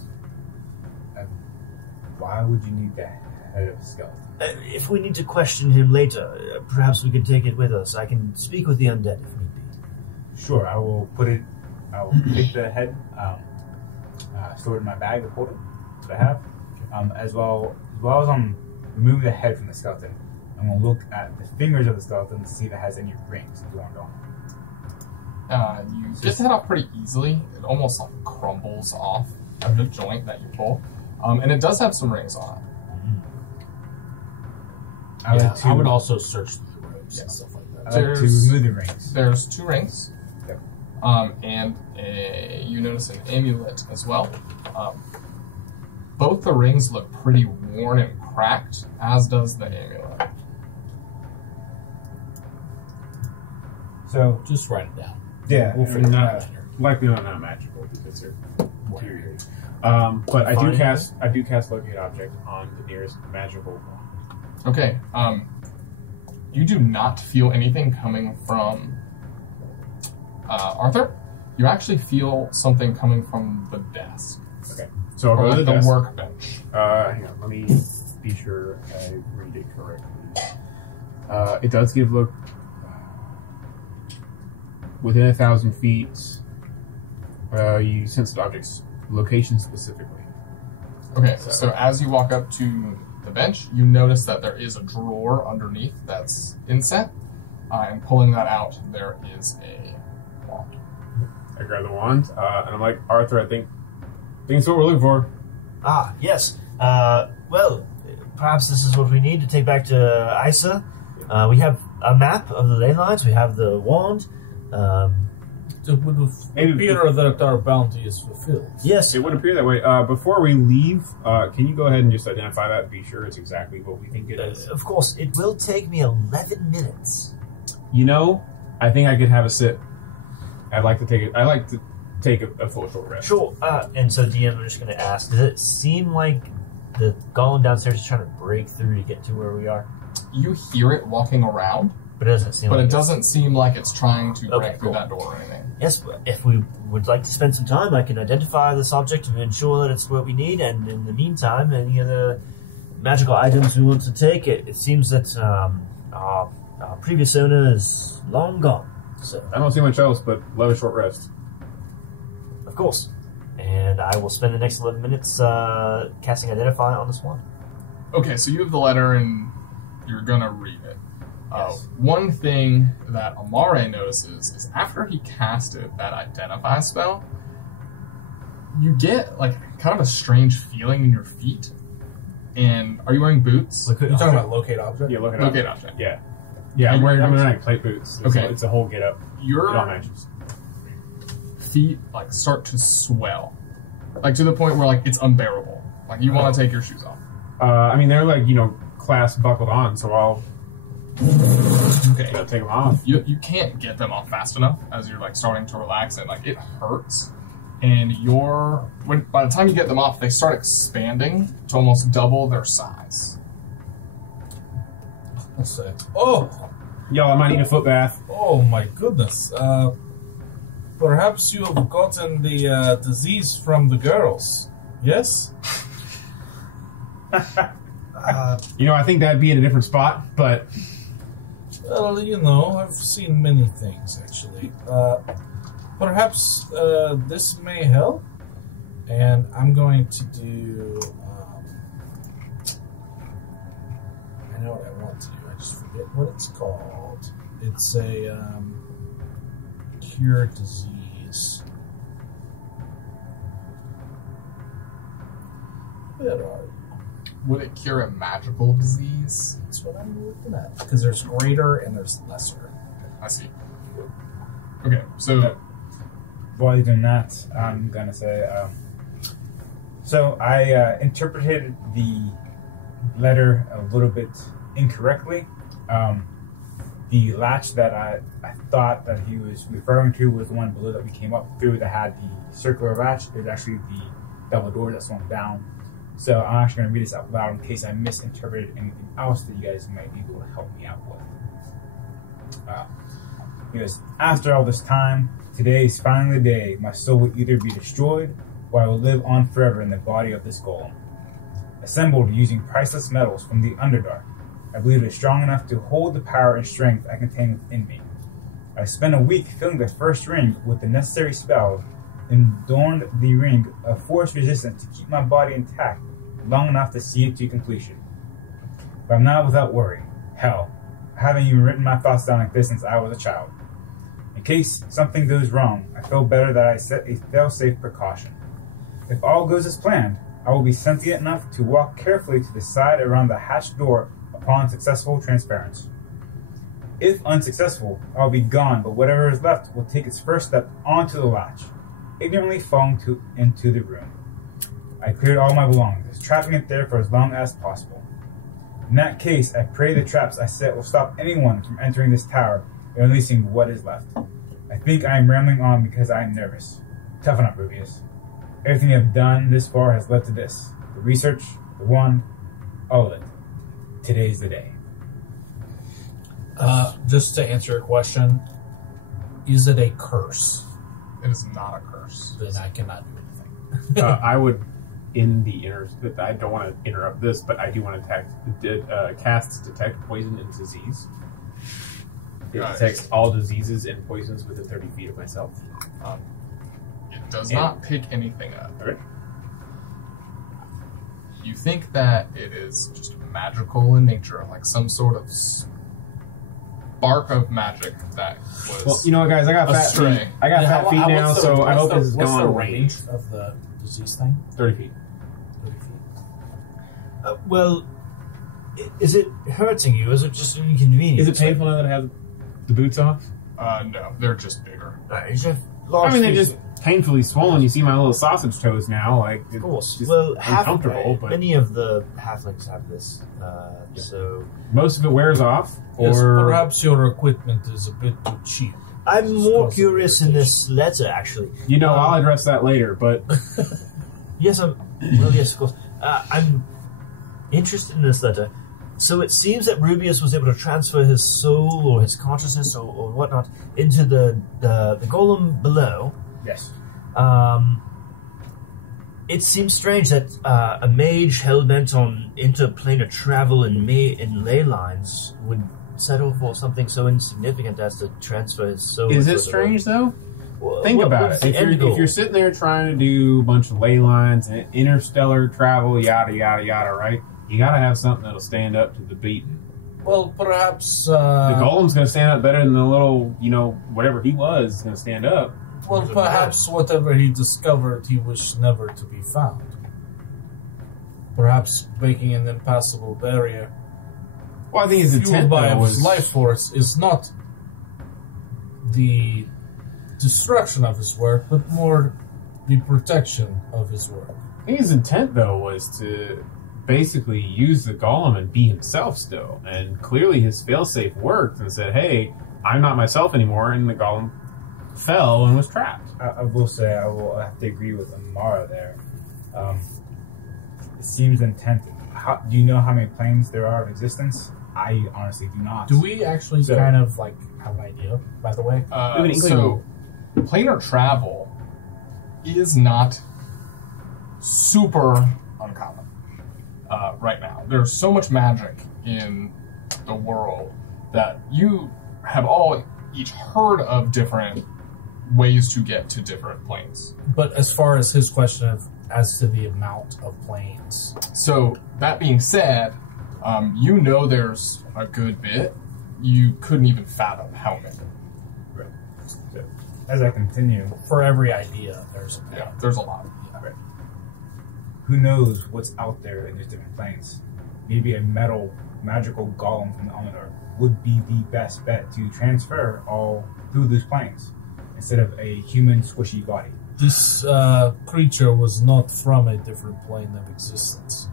Why would you need the head of a skeleton? If we need to question him later, perhaps we could take it with us. I can speak with the undead if need be. Sure, I will take the head, store it in my bag of holding that I have, as well as remove the head from the skeleton. I'm going to look at the fingers of the skeleton to see if it has any rings that belong on it. You get the head off pretty easily. It almost like crumbles off at the joint that you pull. And it does have some rings on it. I would also search through the robes and stuff like that. I like to There's- remove the rings. There's 2 rings. Yep. And you notice an amulet as well. Both the rings look pretty worn and cracked, as does the amulet. So, Just write it down. yeah, We'll figure it not- out later. Likely not magical because they're material. But I do cast locate object on the nearest magical wand. Okay. You do not feel anything coming from Arthur. You actually feel something coming from the desk. Okay. So I'll Or go to like the the desk. workbench. Hang on, let me be sure I read it correctly. It does give look within 1,000 feet. You sense the object's location specifically. Okay, so as you walk up to the bench, you notice that there is a drawer underneath that's inset. And pulling that out, there is a wand. I grab the wand, and I'm like, Arthur, I think it's what we're looking for. Ah, yes. Well, perhaps this is what we need to take back to Isa. We have a map of the ley lines. We have the wand. It would appear that our bounty is fulfilled. Yes. It would appear that way. Before we leave, can you go ahead and just identify that and be sure it's exactly what we think it is? Of course, it will take me 11 minutes. You know, I think I could have a sip. I'd like to take a full short rest. Sure. And so, DM, I'm just going to ask, does it seem like the golem downstairs is trying to break through to get to where we are? You hear it walking around, But it doesn't seem but like it doesn't seem like it's trying to break through cool. that door or anything. Yes, if we would like to spend some time, I can identify this object and ensure that it's what we need. And in the meantime, any other magical items we want to take, it seems that our previous owner is long gone. So, I don't see much else, but love a short rest. of course. And I will spend the next 11 minutes casting Identify on this one. Okay, so you have the letter and you're gonna read it. Yes. One thing that Amare notices is after he casted that Identify spell, you get like kind of a strange feeling in your feet. And are you wearing boots? You're talking about locate object? Yeah, look it Okay, up. object. Yeah. Are Yeah, you I'm wearing wearing boots? like plate boots. Okay. It's a whole get up. It all Your matches. feet like start to swell, like to the point where like it's unbearable. Like you want to take your shoes off. I mean, they're like, clasp buckled on, so I'll Okay. take them off. You can't get them off fast enough as you're like starting to relax and like it hurts. And by the time you get them off, they start expanding to almost double their size. Let's say. Oh! Y'all, I might need a foot bath. Oh my goodness. Perhaps you have gotten the disease from the girls. Yes? I think that'd be in a different spot, but Well, I've seen many things actually. Perhaps this may help. And I'm going to do. I know what I want to do. I just forget what it's called. It's a cure disease. Where are you? Would it cure a magical disease? That's what I'm looking at. Because there's greater and there's lesser. I see. Okay, so While you're doing that, I'm going to say, so I interpreted the letter a little bit incorrectly. The latch that I thought that he was referring to was the one below that we came up through that had the circular latch. It was actually the double door that swung down. So I'm actually going to read this out loud in case I misinterpreted anything else that you guys might be able to help me out with. He goes, after all this time, today is finally the day. My soul will either be destroyed or I will live on forever in the body of this golem. Assembled using priceless metals from the Underdark, I believe it is strong enough to hold the power and strength I contain within me. I spent a week filling the first ring with the necessary spells and adorned the ring of force resistance to keep my body intact long enough to see it to completion. But I'm not without worry. Hell, I haven't even written my thoughts down like this since I was a child. In case something goes wrong, I feel better that I set a fail-safe precaution. If all goes as planned, I will be sentient enough to walk carefully to the side around the hatched door upon successful transference. If unsuccessful, I'll be gone, but whatever is left will take its first step onto the latch, ignorantly falling into the room. I cleared all my belongings, trapping it there for as long as possible. In that case, I pray the traps I set will stop anyone from entering this tower and releasing what is left. I think I am rambling on because I am nervous. Toughen up, Rubius. Everything you have done this far has led to this. The research, the wand, all of it. Today's the day. Just to answer your question, is it a curse? it is not a curse. Then I cannot do anything. I would, I don't want to interrupt this, but I do want to cast Detect Poison and Disease. It Right. detects all diseases and poisons within 30 feet of myself. It does not pick anything up. Okay. You think that it is just magical in nature, like some sort of spark of magic that was. Well, you know what, guys? I got fat Astray. feet. I got fat feet now, what's the- so I what's hope the- this is what's gone. the range of the disease thing? 30 feet. 30 feet. Well, is it hurting you? Is it just an inconvenience? Is it painful now that I have the boots off? No, they're just bigger. You have large I mean, they're feet. just painfully swollen. You see my little sausage toes now. Like, Of course. it's just Well, uncomfortable, but many of the halflings have this. So most of it wears off. Yes, Or perhaps your equipment is a bit too cheap. I'm It's more causing curious in irritation. this letter, actually. you know, I'll address that later. But Yes, yes, of course. I'm interested in this letter. So it seems that Rubius was able to transfer his soul or his consciousness or whatnot into the golem below. Yes. It seems strange that a mage hell-bent on interplanar travel in ley lines would settle for something so insignificant as to transfer his soul. is into it the- strange though? Well, Think about what's it. the end goal? If you're sitting there trying to do a bunch of ley lines and interstellar travel, yada yada yada, right? You got to have something that'll stand up to the beating. Well, perhaps. The golem's going to stand up better than the little, whatever he was going to stand up. Well, perhaps whatever he discovered, he wished never to be found. Perhaps making an impassable barrier Well, I think his fueled intent by though, his was life force is not the destruction of his work, but more the protection of his work. I think his intent though was to basically use the golem and be himself still. And clearly his failsafe worked and said, "Hey, I'm not myself anymore," and the golem fell and was trapped. I will say I will have to agree with Amara there. It seems intent. Do you know how many planes there are of existence? I honestly do not. Do we actually So- kind of like have an idea, by the way? So, planar travel is not super uncommon right now. There's so much magic in the world that you have all each heard of different ways to get to different planes. But as far as his question of as to the amount of planes, So, that being said, there's a good bit. You couldn't even fathom how many. So, as I continue, for every idea, there's a Yeah, there's a lot. who knows what's out there in these different planes? Maybe a magical golem from the Omnidor would be the best bet to transfer all through these planes instead of a human squishy body. This creature was not from a different plane of existence.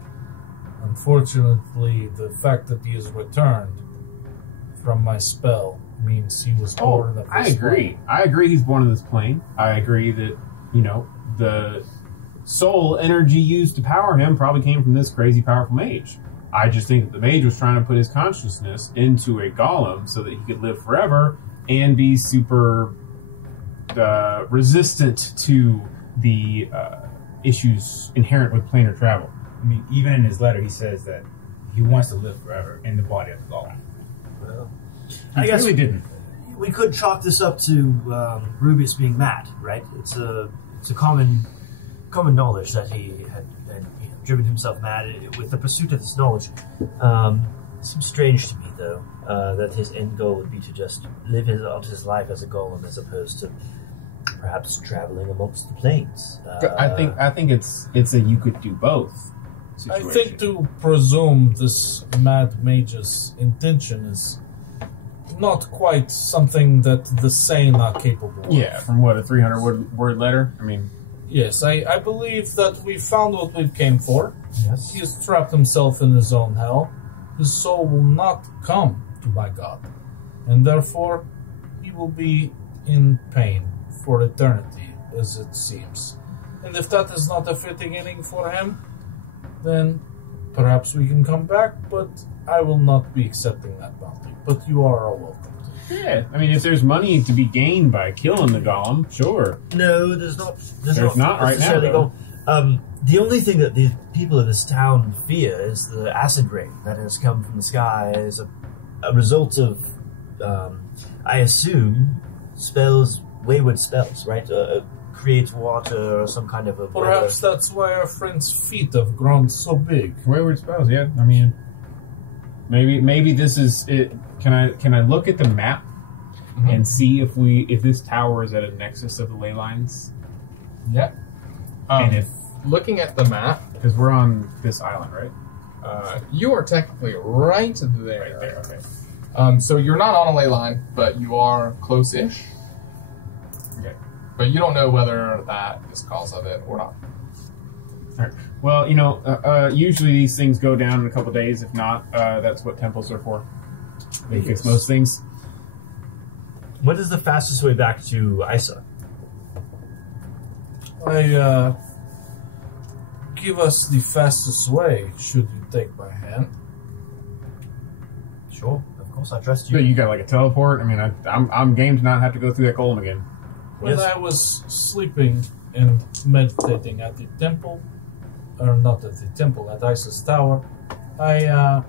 Unfortunately, the fact that he is returned from my spell means he was born of this I agree. plane. I agree he's born of this plane. I agree that, the soul energy used to power him probably came from this crazy powerful mage. I just think that the mage was trying to put his consciousness into a golem so that he could live forever and be super resistant to the issues inherent with planar travel. I mean, even in his letter, he says that he wants to live forever in the body of the golem. Well, He I guess really didn't. we could chalk this up to Rubius being mad, right? It's a common knowledge that he had driven himself mad with the pursuit of this knowledge. It seems strange to me, though, that his end goal would be to just live out his life as a golem, as opposed to perhaps traveling amongst the planes. I think it's a you could do both situation. I think to presume this mad mage's intention is not quite something that the sane are capable of. Yeah, from what, a 300-word letter? I mean, Yes, I believe that we found what we came for. Yes. He has trapped himself in his own hell. His soul will not come to my God, and therefore he will be in pain for eternity, as it seems. And if that is not a fitting ending for him, then perhaps we can come back, but I will not be accepting that bounty. But you are all welcome. yeah. I mean, if there's money to be gained by killing the golem, sure. No, there's not. There's not right now, necessarily though. The only thing that the people of this town fear is the acid rain that has come from the sky as a result of, I assume, wayward spells, right? Create water or some kind of a Perhaps that's why our friend's feet have grown so big. Wayward spells, yeah. I mean, Maybe this is it. Can I look at the map and see if this tower is at a nexus of the ley lines? Yeah. And if Looking at the map, because we're on this island, right? you are technically right there. Right there. Okay. So you're not on a ley line, but you are close-ish. Okay. But you don't know whether that is cause of it or not. Well, usually these things go down in a couple days. If not, that's what temples are for. They fix most things. What is the fastest way back to Isa? Give us the fastest way, should you take my hand. Sure, of course, I trust So you. you got like a teleport. I mean, I'm game to not have to go through that golem again. When Yes. I was sleeping and meditating at the temple, or not at the temple, at Isis Tower, I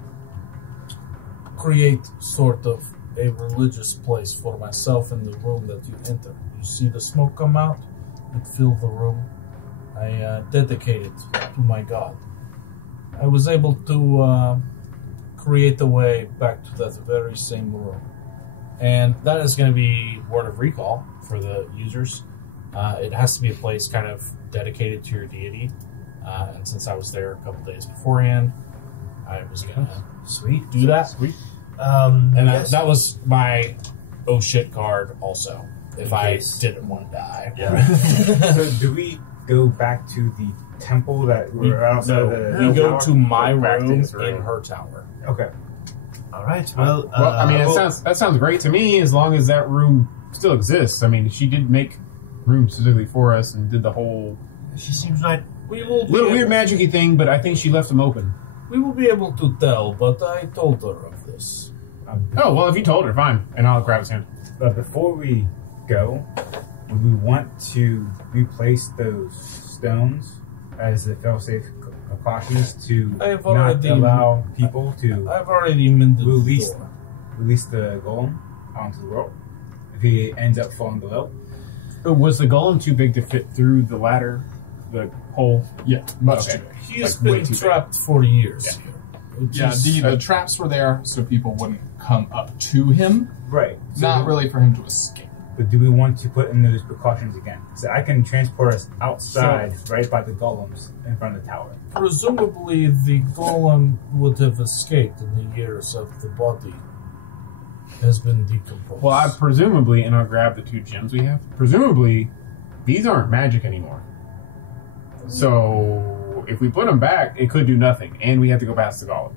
create sort of a religious place for myself in the room that you enter. You see the smoke come out, it fills the room. I dedicate it to my God. I was able to create a way back to that very same room. And that is going to be word of recall for the users. It has to be a place kind of dedicated to your deity. And since I was there a couple days beforehand, I was going to Sweet. do that. Sweet. And yes. that was my oh shit card also, if In I case. didn't want to die. Yeah. So do we go back to the temple that we're outside No, the we go tower? to my Or back to room his in her tower. Okay. All right. Well, Well, I mean, that sounds great to me as long as that room still exists. I mean, she did make room specifically for us and did the whole she seems right. We will be little able- weird magic-y thing, but I think she left them open. We will be able to tell, but I told her of this. Oh, well, if you told her, fine. And I'll grab his hand. But before we go, would we want to replace those stones as the fail-safe precautions to I have not already- allow people to I've already mended release the door. release the golem onto the world if he ends up falling below? Was the golem too big to fit through the ladder, the hole? Yeah, much Okay. too big. He has Like, way been too big. trapped for years Yeah. here. Which Yeah, is- the traps were there so people wouldn't come up to him, Right. So not really for him to escape. But do we want to put in those precautions again? So I can transport us outside, right by the golems in front of the tower. presumably the golem would have escaped in the years of the body has been decomposed. Well, presumably, and I'll grab the 2 gems we have. Presumably, these aren't magic anymore. So, if we put them back, it could do nothing, and we have to go past the golem.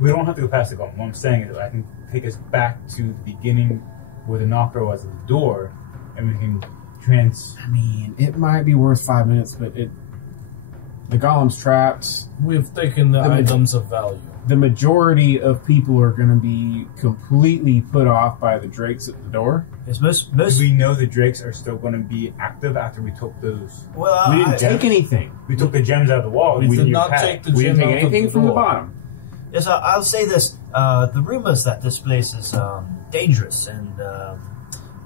We don't have to go past the golem. What I'm saying is I can take us back to the beginning where the knocker was at the door, and we can I mean, it might be worth 5 minutes, but the golem's trapped. We've taken the items of value. The majority of people are going to be completely put off by the drakes at the door. Yes, most. Do we know the drakes are still going to be active after we took those? Well, We didn't take anything. We took the gems out of the wall. We did you not had. take the We didn't gem take out anything of the from the door. bottom. Yes, I'll say this. The rumors that this place is dangerous and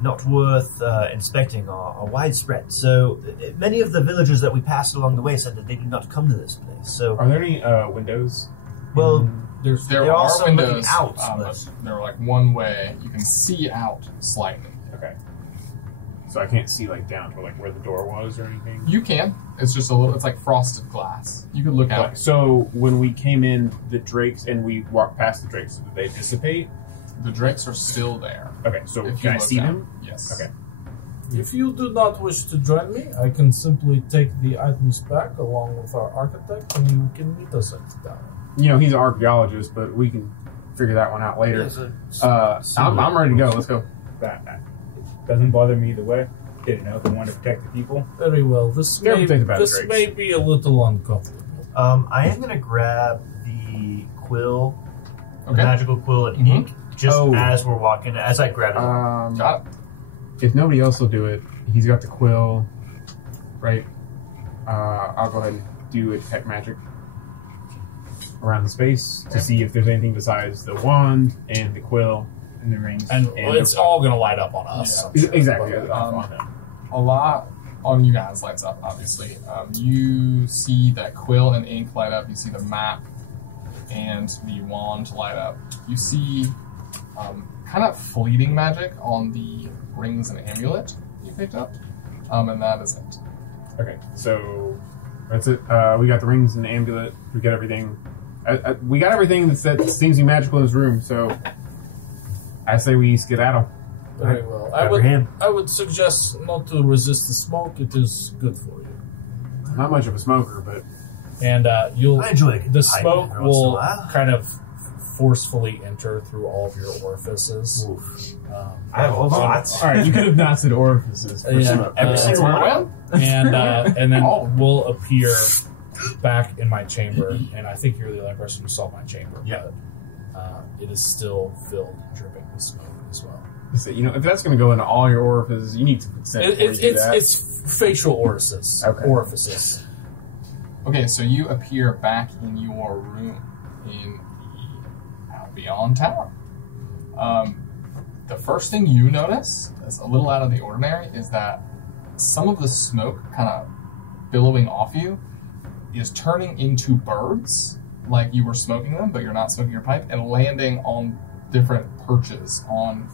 not worth inspecting are widespread. So many of the villagers that we passed along the way said that they did not come to this place. So, Are there any windows? well, There They're are also looking windows, out, but but- they're like one way. You can see out slightly. Okay. So I can't see like down to like where the door was or anything. You can. It's just a little. It's like frosted glass. You could look out. So when we came in, the drakes, and we walked past the drakes, did they dissipate? The drakes are still there. Okay, so If can you I look see out. them? Yes. Okay. If you do not wish to join me, I can simply take the items back along with our architect, and you can meet us at the tower. You know, he's an archaeologist, but we can figure that one out later. I'm ready to go. Let's go. That doesn't bother me either way. Didn't know if we wanted to protect the people. Very well. This Careful may, think about it, this Drakes. may be a little uncomfortable. I am going to grab the quill, the Okay. magical quill and Mhm. ink, just Oh. as we're walking, as I grab it. Got it. If nobody else will do it, he's got the quill, right? I'll go ahead and do a detect magic around the space to see if there's anything besides the wand and the quill. In the rings. And And it's all going to light up on us. I'm sure. Exactly. But, A lot on you guys lights up. Obviously, you see that quill and ink light up. You see the map and the wand light up. You see kind of fleeting magic on the rings and amulet you picked up, and that is it. Okay, so that's it. We got the rings and the amulet. We got everything. We got everything that seems to be magical in this room, so I say we skedaddle. Very well. I would suggest not to resist the smoke. It is good for you. Not much of a smoker, but And you'll I enjoy the pipe smoke every once in a will while. kind of forcefully enter through all of your orifices. Oof. I have lots. all right. You could have not said orifices. For Yeah, smoke. Every single one? and then Oh. we'll appear back in my chamber. And I think you're the only person who saw my chamber. Yeah. But it is still filled and dripping with smoke as well. So, if that's going to go into all your orifices, you need to consent before you do that. It's facial orifices. Okay. Orifices. Okay, so you appear back in your room in the Beyond Tower. The first thing you notice, that's a little out of the ordinary, is that some of the smoke kind of billowing off you is turning into birds, like you were smoking them, but you're not smoking your pipe, and landing on different perches on,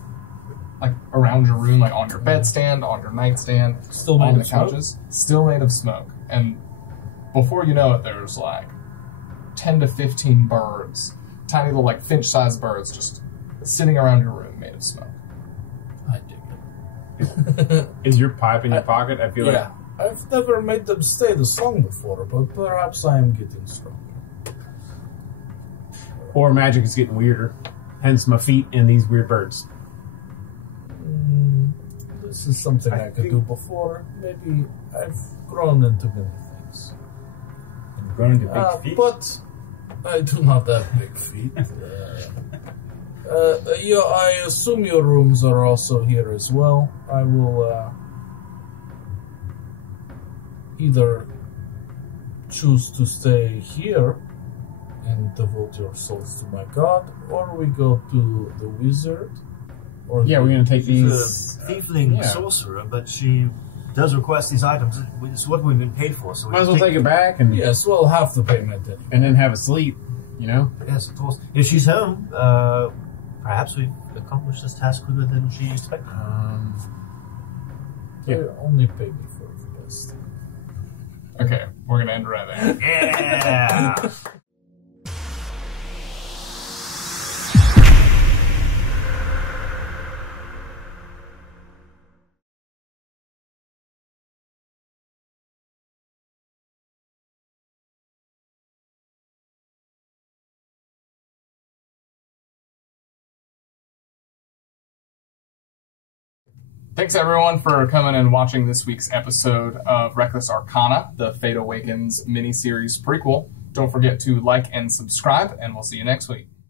like, around your room, like on your bedstand, on your nightstand, Still made on the of smoke? couches, still made of smoke. And before you know it, there's like 10 to 15 birds, tiny little like finch-sized birds, just sitting around your room made of smoke. I dig it. Is your pipe in your pocket? I feel Yeah. I've never made them stay this long before, but perhaps I am getting stronger. or magic is getting weirder. Hence my feet and these weird birds. This is something I could do before. Maybe I've grown into many things. And grown into big feet. But I do not have big feet. I assume your rooms are also here as well. I will either choose to stay here and devote your souls to my god, or we go to the wizard. Or Yeah, we're going to take She's these. a tiefling yeah. sorcerer, but she does request these items. It's what we've been paid for, so we Might as well take it back and Yes, well, half the payment anyway. then have a sleep, Yes, of course. If she's home, perhaps we've accomplished this task quicker than she expected. They only pay me for the best. Okay, we're gonna end right there. Yeah! Thanks everyone for coming and watching this week's episode of Reckless Arcana, the Fate Awakens miniseries prequel. Don't forget to like and subscribe, and we'll see you next week.